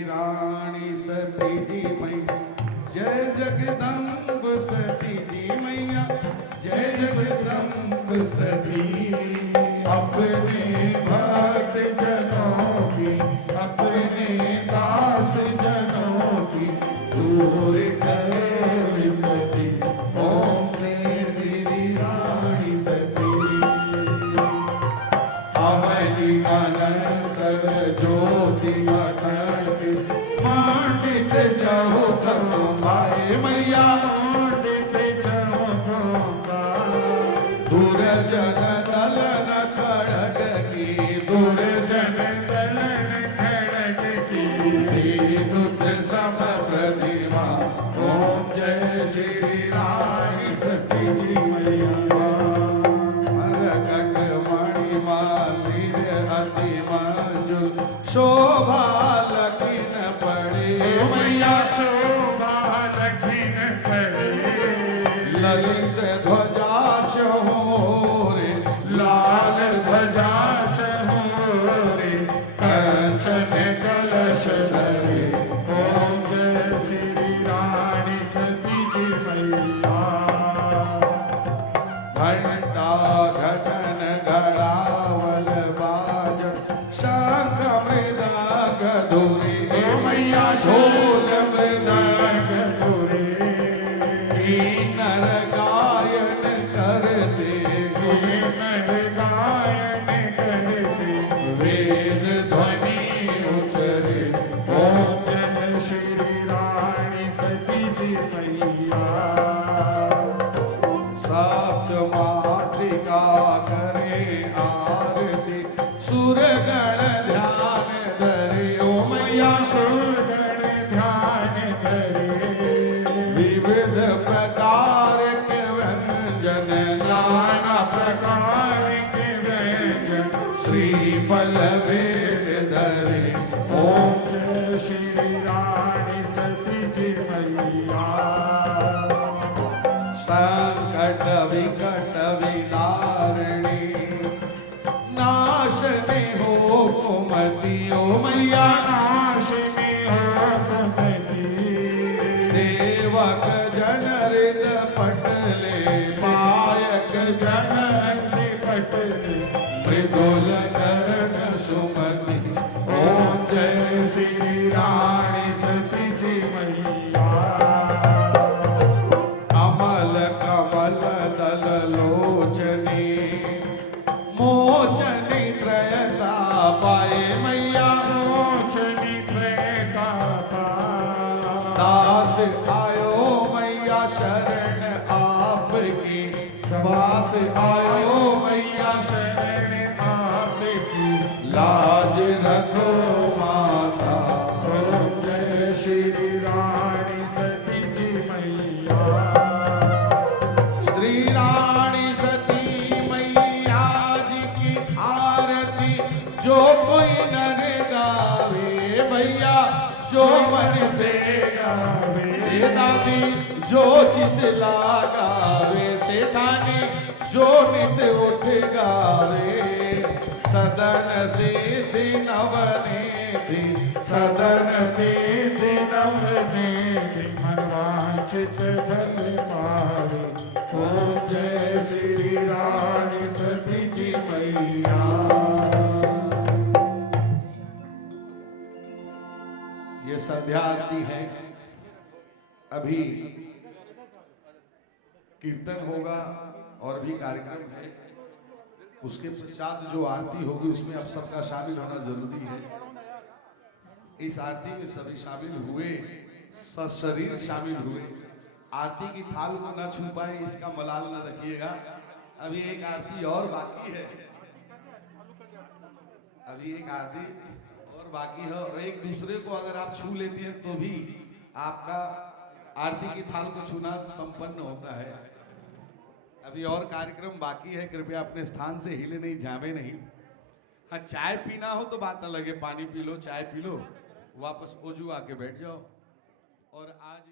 रानी सती जी मैया जय जगदम्ब सती जी मैया जय जगदम्ब सती अपने भक्त जनों की अपने दास जनों की दूर करे विपत्ति ओम जय श्री रानी सती अवनि अनंत ज्योति अखंड मांडित चौथम भाई मैया पंडित चमकोगा दुर्जन दलन खड़ग की दुर्जन दलन खड़ग की दुत सम प्रतिमा ओम जय श्री रानी सती जी मैया मरकट मणिमालिर अति मंजुल शोभा लखिन पड़े मैया शोभा लखीन पड़े ललित ध्वजा चहोरे लाल ध्वजा चहोरे करे आरती सुरगण ध्यान धरे ओ मैया सुरगण ध्यान धरे विविध प्रकार के व्यंजन नाना प्रकार के व्यंजन श्री फल वेद धरे ओम जय श्री रानी सती जी मैया संकट विकट विदारिणी नाशनी हो कुमति ओ मैया नाशिनी हो कुमति सेवक जन हृद पटले पायक जन अग्नि पटले मृदुल करण सुमति ओम जय श्री रानी सती जी मैया अमल कमल दल लोचनी मोचनी त्रयता पाए मैया मोचनी त्रयता दास आयो मैया शरण आपकी दास आयो मैया शरण आपकी लाज रखो माता ओम जय श्री रानी सती जी मैया श्री रानी सती मैया जी की आरती जो कोई नर गावे भैया जो मन से गावे हे दादी जो चित लगावे सेठानी जो नित उठ गावे सदन सिद्धि नवनीति सदन सिद्धि नवनीति मनवांछित फल पावे ओम जय श्री रानी सती जी मैया ये संध्या आरती है। अभी कीर्तन होगा और भी कार्यक्रम है। उसके पश्चात जो आरती होगी उसमें आप सबका शामिल होना जरूरी है। इस आरती में सभी शामिल हुए, सशरीर शामिल हुए। आरती की थाल को न छू पाए इसका मलाल न रखिएगा। अभी एक आरती और बाकी है, अभी एक आरती और बाकी है। और एक दूसरे को अगर आप छू लेती हैं तो भी आपका आरती की थाल को छूना संपन्न होता है। अभी और कार्यक्रम बाकी है। कृपया अपने स्थान से हिले नहीं, जावे नहीं। हाँ, चाय पीना हो तो बात अलग है, पानी पी लो, चाय पी लो, वापस ओजू आके बैठ जाओ। और आज